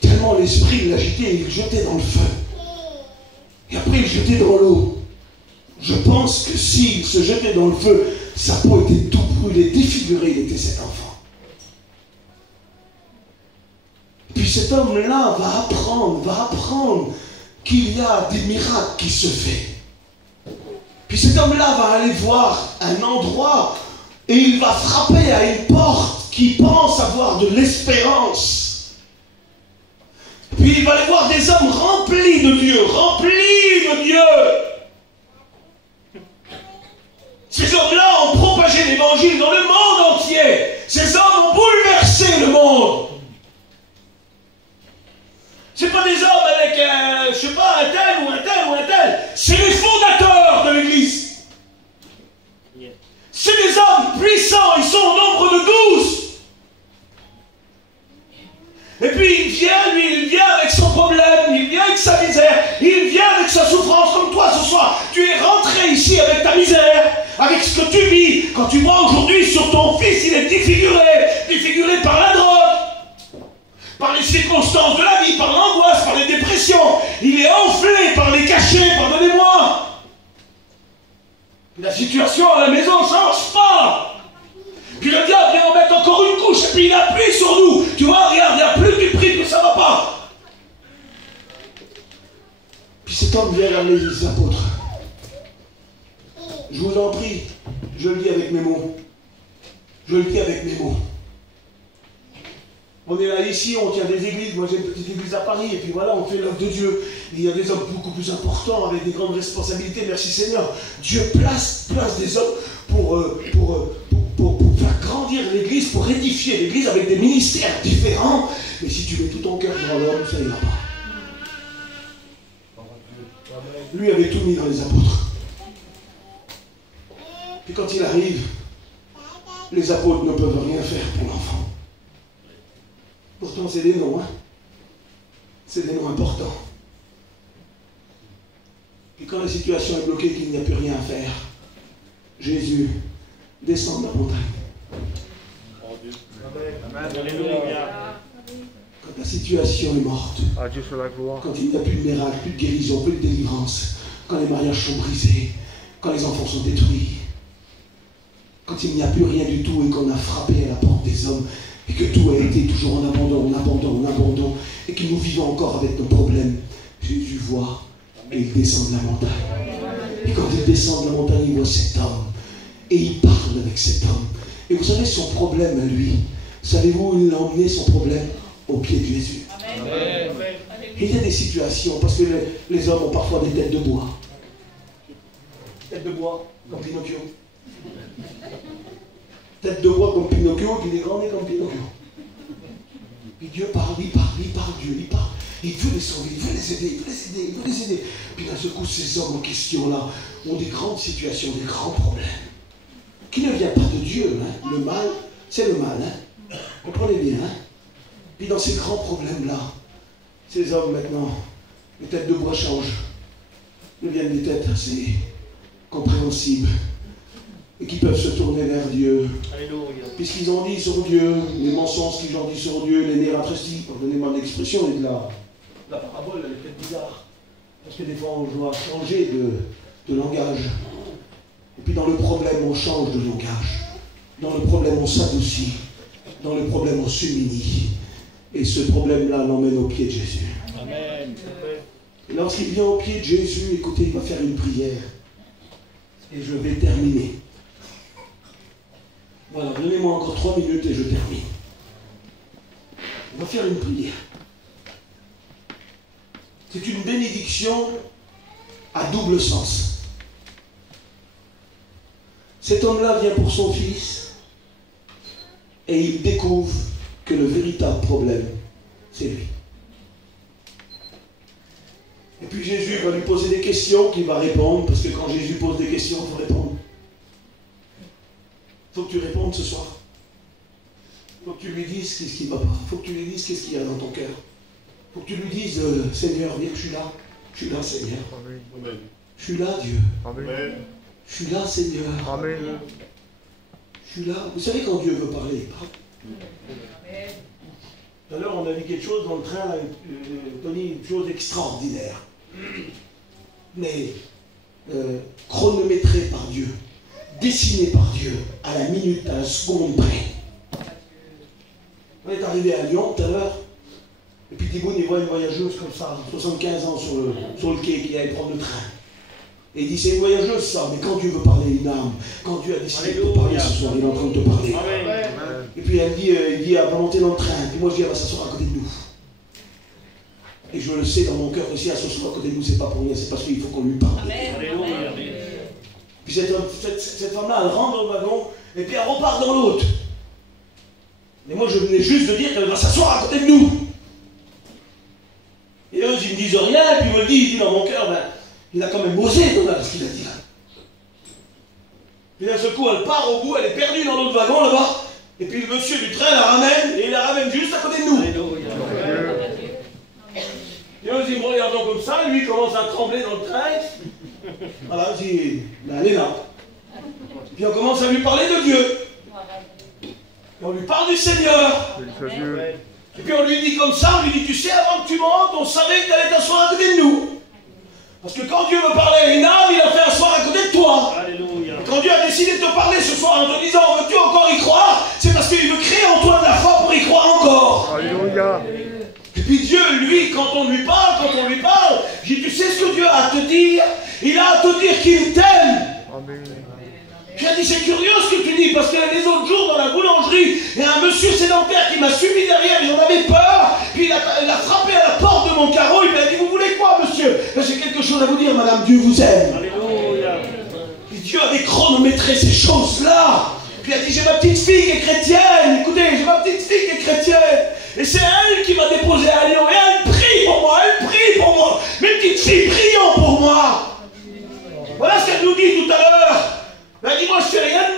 Tellement l'esprit l'agitait, il le jetait dans le feu. Et après, il le jetait dans l'eau. Je pense que s'il se jetait dans le feu, sa peau était tout brûlée, défigurée, il était cet enfant. Puis cet homme-là va apprendre qu'il y a des miracles qui se font. Puis cet homme-là va aller voir un endroit et il va frapper à une porte qui pense avoir de l'espérance. Puis il va aller voir des hommes remplis de Dieu, Ces hommes-là ont propagé l'évangile dans le monde entier. Ces hommes ont bouleversé le monde. Ce pas des hommes avec, un tel ou un tel ou un tel. C'est les fondateurs de l'Église. C'est des hommes puissants, ils sont au nombre de 12. Et puis il vient avec son problème, il vient avec sa misère, il vient avec sa souffrance, comme toi ce soir. Tu es rentré ici avec ta misère, avec ce que tu vis. Quand tu vois aujourd'hui sur ton fils, il est défiguré par la drogue, par les circonstances de la vie, par l'angoisse, par les dépressions. Il est enflé par les cachets, pardonnez-moi. La situation à la maison ne change pas. Puis le diable vient en mettre encore une couche, et puis il appuie sur nous. Tu vois, regarde, il n'y a plus du prix, que ça ne va pas. Puis cet homme vient vers les apôtres. Je vous en prie, je le dis avec mes mots. On est là ici, on tient des églises. Moi j'ai une petite église à Paris, et puis voilà, on fait l'œuvre de Dieu. Et il y a des hommes beaucoup plus importants, avec des grandes responsabilités, merci Seigneur. Dieu place des hommes pour faire grandir l'église, pour édifier l'église avec des ministères différents. Mais si tu mets tout ton cœur dans l'homme, ça ira pas. Lui avait tout mis dans les apôtres. Puis quand il arrive, les apôtres ne peuvent rien faire pour l'enfant. Pourtant, c'est des noms, hein. C'est des noms importants. Puis quand la situation est bloquée, qu'il n'y a plus rien à faire, Jésus descend de la montagne. Quand la situation est morte, quand il n'y a plus de miracle, plus de guérison, plus de délivrance, quand les mariages sont brisés, quand les enfants sont détruits, quand il n'y a plus rien du tout et qu'on a frappé à la porte des hommes, et que tout a été toujours en abandon, et que nous vivons encore avec nos problèmes, Jésus voit et il descend de la montagne. Et quand il descend de la montagne, il voit cet homme. Et il parle avec cet homme. Et vous savez son problème à lui. Savez-vous où il a emmené son problème? Au pied de Jésus. Amen. Et il y a des situations, parce que les hommes ont parfois des têtes de bois. Tête de bois, comme Pinocchio. Tête de bois comme Pinocchio, puis des grands nez comme Pinocchio. Puis Dieu parle, il parle, Dieu, il parle. Il veut les sauver, il veut les aider, il veut les aider, il veut les aider. Puis d'un seul coup, ces hommes en question-là ont des grandes situations, des grands problèmes. Qui ne vient pas de Dieu, hein. Le mal, c'est le mal, hein. Comprenez bien, hein. Puis dans ces grands problèmes-là, ces hommes maintenant, les têtes de bois changent. Ils deviennent des têtes assez compréhensibles. Et qui peuvent se tourner vers Dieu. Puisqu'ils ont dit sur Dieu, les mensonges qu'ils ont dit sur Dieu, les nerfs rafraîchis, pardonnez-moi l'expression, et de la parabole, elle est peut-être bizarre. Parce que des fois, on doit changer de langage. Et puis dans le problème, on change de langage. Dans le problème, on s'adoucit. Dans le problème, on s'humilie. Et ce problème-là l'emmène au pied de Jésus. Amen. Et lorsqu'il vient au pied de Jésus, écoutez, il va faire une prière. Et je vais terminer. Voilà, donnez-moi encore 3 minutes et je termine. On va faire une prière. C'est une bénédiction à double sens. Cet homme-là vient pour son fils et il découvre que le véritable problème, c'est lui. Et puis Jésus va lui poser des questions qu'il va répondre, parce que quand Jésus pose des questions, il faut répondre. Il faut que tu répondes ce soir. Il faut que tu lui dises qu'est-ce qui ne va pas. Il faut que tu lui dises qu'est-ce qu'il y a dans ton cœur. Il faut que tu lui dises, Seigneur, viens que je suis là. Je suis là, Seigneur. Amen. Je suis là, Dieu. Amen. Je suis là, Seigneur. Amen. Je suis là. Vous savez, quand Dieu veut parler, il parle. Amen. Tout à l'heure, on a vu quelque chose dans le train, Tony, une chose extraordinaire. Mais chronométré par Dieu. Dessiné par Dieu, à la minute, à la seconde près. On est arrivé à Lyon tout à l'heure, et puis Thibaut, il voit une voyageuse comme ça, 75 ans sur le quai, qui allait prendre le train. Et il dit, c'est une voyageuse ça, mais quand Dieu veut parler à une âme, quand Dieu a décidé de te parler ce soir, il est en train de te parler. Amen. Et puis il dit, elle va monter dans le train, puis moi je dis, elle va s'asseoir à côté de nous. Et je le sais dans mon cœur aussi, à s'asseoir à côté de nous, c'est pas pour rien, c'est parce qu'il faut qu'on lui parle. Amen. Puis cette femme-là, elle rentre dans le wagon, et puis elle repart dans l'autre. Et moi, je venais juste de dire qu'elle va s'asseoir à côté de nous. Et eux, ils ne disent rien, et puis il me le dit, il dit dans mon cœur, ben, il a quand même osé, Donald, ce qu'il a dit là. Puis d'un seul coup, elle part au bout, elle est perdue dans l'autre wagon là-bas, et puis le monsieur du train la ramène, et il la ramène juste à côté de nous. Et eux, ils me regardent comme ça, lui, il commence à trembler dans le train. Voilà, je dis, ben, elle est là. Puis on commence à lui parler de Dieu. Et on lui parle du Seigneur. Et puis on lui dit comme ça, on lui dit, tu sais, avant que tu montes, on savait que tu allais t'asseoir à côté de nous. Parce que quand Dieu veut parler à une âme, il a fait asseoir à côté de toi. Alléluia. Et quand Dieu a décidé de te parler ce soir en te disant, veux-tu encore y croire, c'est parce qu'il veut créer en toi de la foi pour y croire encore. Alléluia. Et puis Dieu, lui, quand on lui parle, je dis, tu sais ce que Dieu a à te dire? Il a à te dire qu'il t'aime. Amen. Puis elle dit, c'est curieux ce que tu dis, parce que les autres jours dans la boulangerie, il y a un monsieur sédentaire qui m'a suivi derrière, j'en avais peur, puis il a frappé à la porte de mon carreau, il m'a dit, vous voulez quoi, monsieur? Ben, j'ai quelque chose à vous dire, madame, Dieu vous aime. Alléluia. Et Dieu avait chronométré ces choses-là. Puis elle dit, j'ai ma petite fille qui est chrétienne, écoutez, j'ai ma petite fille qui est chrétienne, et c'est elle qui m'a déposé à Lyon, et elle prie pour moi, mes petites filles, prions pour moi. Voilà ce qu'elle nous dit tout à l'heure. Elle dit, moi je fais rien de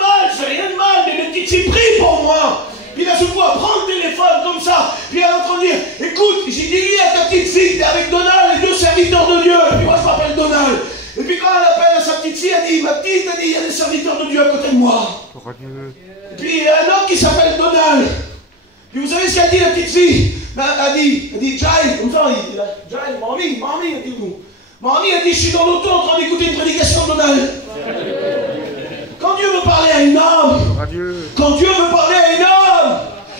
mal, mais mes petites filles prient pour moi. Puis là, je vois prendre le téléphone comme ça, puis elle est en train de dire, écoute, j'ai dit, lui à ta petite fille, t'es avec Donald, les deux serviteurs de Dieu. Et puis moi je m'appelle Donald. Et puis quand elle appelle à sa petite fille, elle dit, ma petite, elle dit, il y a des serviteurs de Dieu à côté de moi. Et puis il y a un homme qui s'appelle Donald. Puis vous savez ce qu'elle dit, la petite fille? Elle dit, Jai, comme ça, il dit, Jai, mamie, elle dit, nous. Mamie, elle dit, je suis dans l'auto en train d'écouter une prédication de Donald. Quand Dieu veut parler à une âme,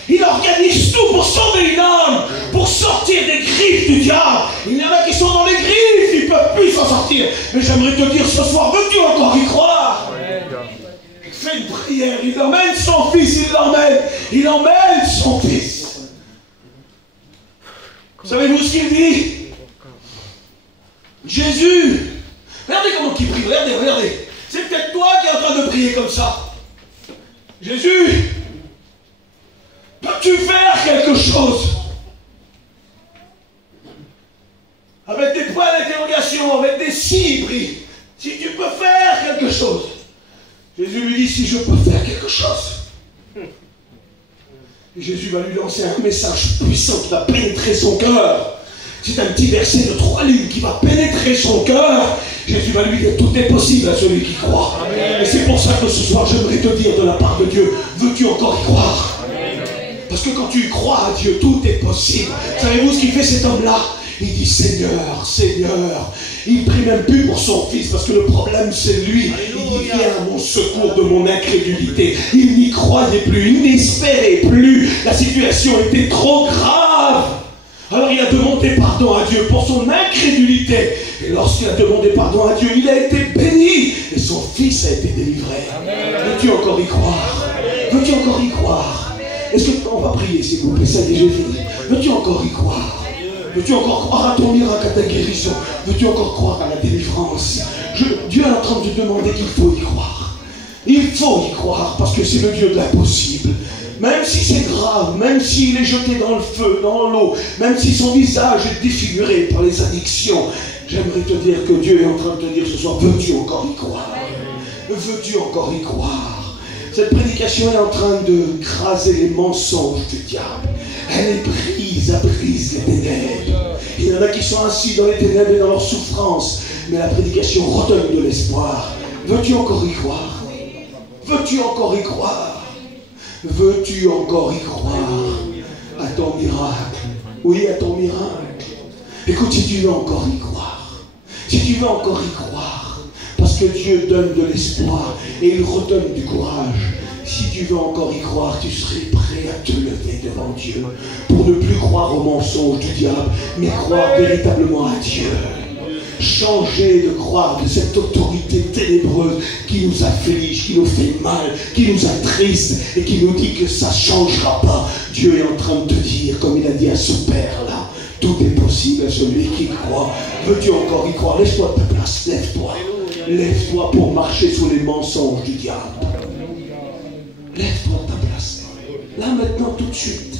il organise tout pour sauver une âme, pour sortir des griffes du diable. Il y en a qui sont dans les griffes, ils ne peuvent plus s'en sortir. Mais j'aimerais te dire ce soir, veux-tu encore y croire? Il fait une prière, il emmène son fils, il emmène son fils. Savez-vous ce qu'il dit? Jésus, regardez comment il prie, regardez. C'est peut-être toi qui es en train de prier comme ça. Jésus, peux-tu faire quelque chose? si il prie, si tu peux faire quelque chose. Jésus lui dit, si je peux faire quelque chose. Et Jésus va lui lancer un message puissant qui va pénétrer son cœur. C'est un petit verset de 3 lignes qui va pénétrer son cœur. Jésus va lui dire, tout est possible à celui qui croit. Amen. Et c'est pour ça que ce soir, j'aimerais te dire de la part de Dieu, veux-tu encore y croire? Amen. Parce que quand tu crois à Dieu, tout est possible. Savez-vous ce qu'il fait cet homme-là? Il dit, Seigneur, Seigneur. Il prie même plus pour son fils, parce que le problème c'est lui. Il dit, viens à mon secours de mon incrédulité. Il n'y croyait plus, il n'espérait plus. La situation était trop grave. Alors il a demandé pardon à Dieu pour son incrédulité. Et lorsqu'il a demandé pardon à Dieu, il a été béni. Et son fils a été délivré. Veux-tu encore y croire? Veux-tu encore y croire? Est-ce que on va prier s'il vous plaît? Ça y est, j'ai fini. Veux-tu encore y croire? Veux-tu encore croire à ton miracle, à ta guérison? Veux-tu encore croire à la délivrance? Dieu est en train de te demander qu'il faut y croire. Il faut y croire parce que c'est le Dieu de l'impossible. Même si c'est grave, même s'il est jeté dans le feu, dans l'eau, même si son visage est défiguré par les addictions, j'aimerais te dire que Dieu est en train de te dire ce soir, veux-tu encore y croire? Veux-tu encore y croire? Cette prédication est en train de craser les mensonges du diable. Elle est brise, elle brise les ténèbres. Il y en a qui sont assis dans les ténèbres et dans leur souffrance, mais la prédication redonne de l'espoir. Veux-tu encore y croire? Veux-tu encore y croire? Veux-tu encore y croire à ton miracle? Oui, à ton miracle. Écoute, si tu veux encore y croire, si tu veux encore y croire, parce que Dieu donne de l'espoir et il redonne du courage. Si tu veux encore y croire, tu serais prêt à te lever devant Dieu pour ne plus croire aux mensonges du diable, mais croire véritablement à Dieu. Changer de croire de cette autorité ténébreuse qui nous afflige, qui nous fait mal, qui nous attriste et qui nous dit que ça ne changera pas. Dieu est en train de te dire, comme il a dit à ce père-là, tout est possible à celui qui croit. Veux-tu encore y croire? Laisse-toi ta place, lève-toi. Lève-toi pour marcher sous les mensonges du diable. Lève-toi de ta place. Là, maintenant, tout de suite.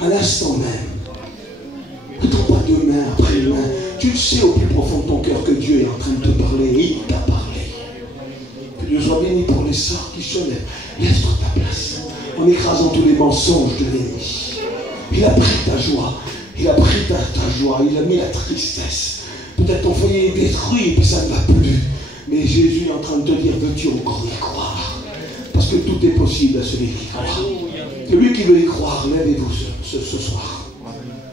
À l'instant même. Attends pas demain, après-demain. Tu le sais au plus profond de ton cœur que Dieu est en train de te parler. Et il t'a parlé. Que Dieu soit béni pour les sœurs qui se lèvent. Lève-toi de ta place. En écrasant tous les mensonges de l'ennemi. Il a pris ta joie. Il a pris ta joie. Il a mis la tristesse. Peut-être ton foyer est détruit et puis ça ne va plus. Mais Jésus est en train de te dire, veux-tu encore y croire? Parce que tout est possible à celui qui croit. Celui qui veut y croire, levez-vous ce soir.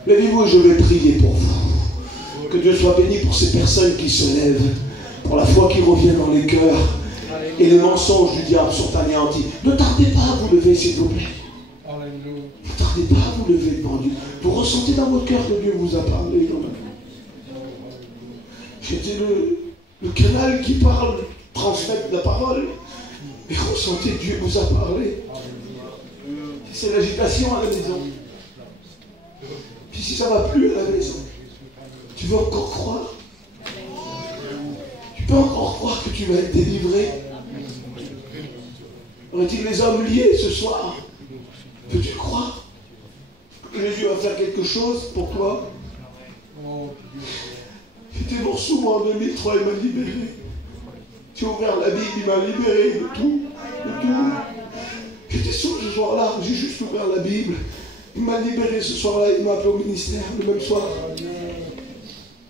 Levez-vous et je vais prier pour vous. Que Dieu soit béni pour ces personnes qui se lèvent, pour la foi qui revient dans les cœurs, et les mensonges du diable sont anéantis. Ne tardez pas à vous lever, s'il vous plaît. Ne tardez pas à vous lever devant Dieu. Vous ressentez dans votre cœur que Dieu vous a parlé. J'étais le canal qui parle, transmettre la parole. Et ressentez, Dieu vous a parlé. Si c'est l'agitation à la maison, puis si ça ne va plus à la maison, tu veux encore croire? Tu peux encore croire que tu vas être délivré? Aurait-il les hommes liés ce soir? Peux-tu croire que Jésus va faire quelque chose pour toi? J'étais mort sous moi en 2003, il m'a libéré. J'ai ouvert la Bible, il m'a libéré de tout. De tout. J'étais saoul ce soir-là, j'ai juste ouvert la Bible. Il m'a libéré ce soir-là, il m'a appelé au ministère le même soir.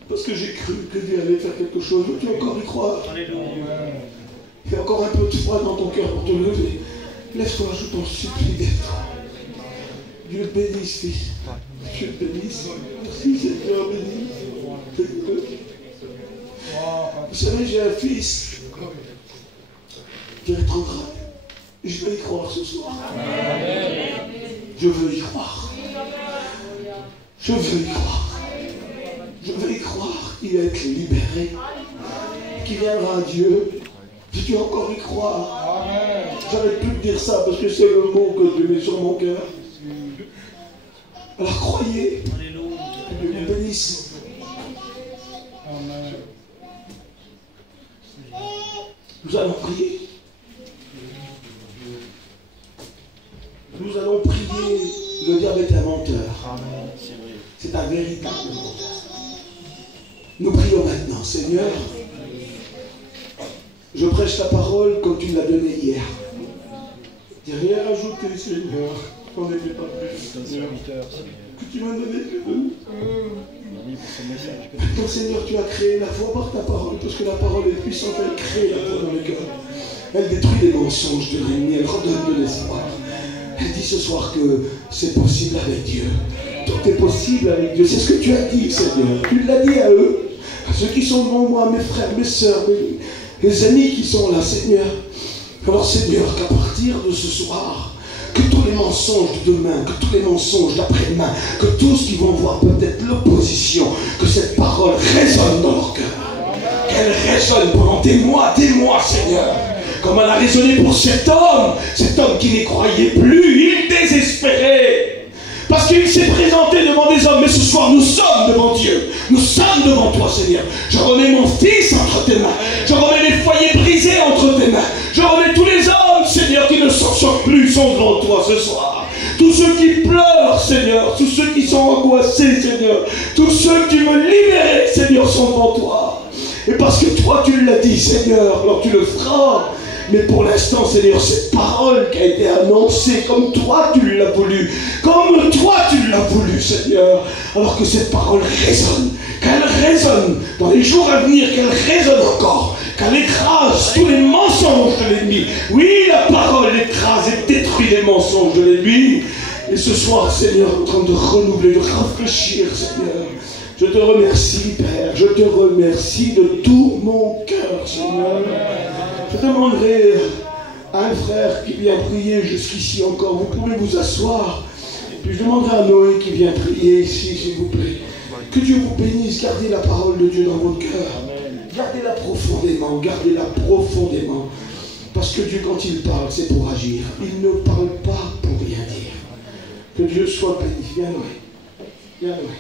Parce que j'ai cru que Dieu allait faire quelque chose. Veux-tu encore y croire? Il y a encore un peu de foi dans ton cœur pour te lever. Lève-toi, je t'en supplie, lève-toi. Dieu te bénisse, fils. Dieu te bénisse. Merci, Seigneur, béni. Vous savez, j'ai un fils qui est rétrograde. Je veux y croire ce soir. Je veux y croire. Je veux y croire. Je veux y croire qu'il va être libéré. Qu'il viendra à Dieu. Veux-tu encore y croire? J'arrête plus de dire ça parce que c'est le mot que Dieu met sur mon cœur. Alors croyez. Que Dieu vous bénisse. Nous allons prier. Nous allons prier. Le diable est un menteur. C'est un véritable menteur. Nous prions maintenant. Seigneur, je prêche ta parole comme tu me l'as donnée hier. J'ai rien rajouté, Seigneur. On n'était pas plus, Seigneur. Que tu m'as donné plus de nous. Toi, Seigneur, tu as créé la foi par ta parole, parce que la parole est puissante, elle crée la foi dans le cœur. Elle détruit les mensonges de l'ennemi, elle redonne de l'espoir. Elle dit ce soir que c'est possible avec Dieu. Tout est possible avec Dieu. C'est ce que tu as dit, Seigneur. Tu l'as dit à eux, à ceux qui sont devant moi, mes frères, mes sœurs, mes amis qui sont là, Seigneur. Alors, Seigneur, qu'à partir de ce soir, que tous les mensonges de demain, que tous les mensonges d'après-demain, que tous qui vont voir peut-être l'opposition, que cette parole résonne dans leur cœur. Qu'elle résonne pendant des mois, Seigneur. Comme elle a résonné pour cet homme qui n'y croyait plus, il désespérait. Parce qu'il s'est présenté devant des hommes. Mais ce soir, nous sommes devant Dieu. Nous sommes devant toi, Seigneur. Je remets mon fils entre tes mains. Je remets les foyers brisés entre tes mains. Je remets tous les hommes, Seigneur, qui ne s'en sortent plus, sont devant toi ce soir. Tous ceux qui pleurent, Seigneur. Tous ceux qui sont angoissés, Seigneur. Tous ceux qui veulent libérer, Seigneur, sont devant toi. Et parce que toi, tu l'as dit, Seigneur, alors tu le feras. Mais pour l'instant, Seigneur, cette parole qui a été annoncée comme toi tu l'as voulu, comme toi tu l'as voulu, Seigneur, alors que cette parole résonne, qu'elle résonne dans les jours à venir, qu'elle résonne encore, qu'elle écrase tous les mensonges de l'ennemi. Oui, la parole écrase et détruit les mensonges de l'ennemi. Et ce soir, Seigneur, en train de renouveler, de réfléchir, Seigneur, je te remercie, Père, je te remercie de tout mon cœur, Seigneur. Je demanderai à un frère qui vient prier jusqu'ici encore, vous pouvez vous asseoir. Puis je demanderai à Noé qui vient prier ici, s'il vous plaît. Que Dieu vous bénisse, gardez la parole de Dieu dans votre cœur. Gardez-la profondément, gardez-la profondément. Parce que Dieu, quand il parle, c'est pour agir. Il ne parle pas pour rien dire. Que Dieu soit béni. Viens, Noé. Viens, Noé.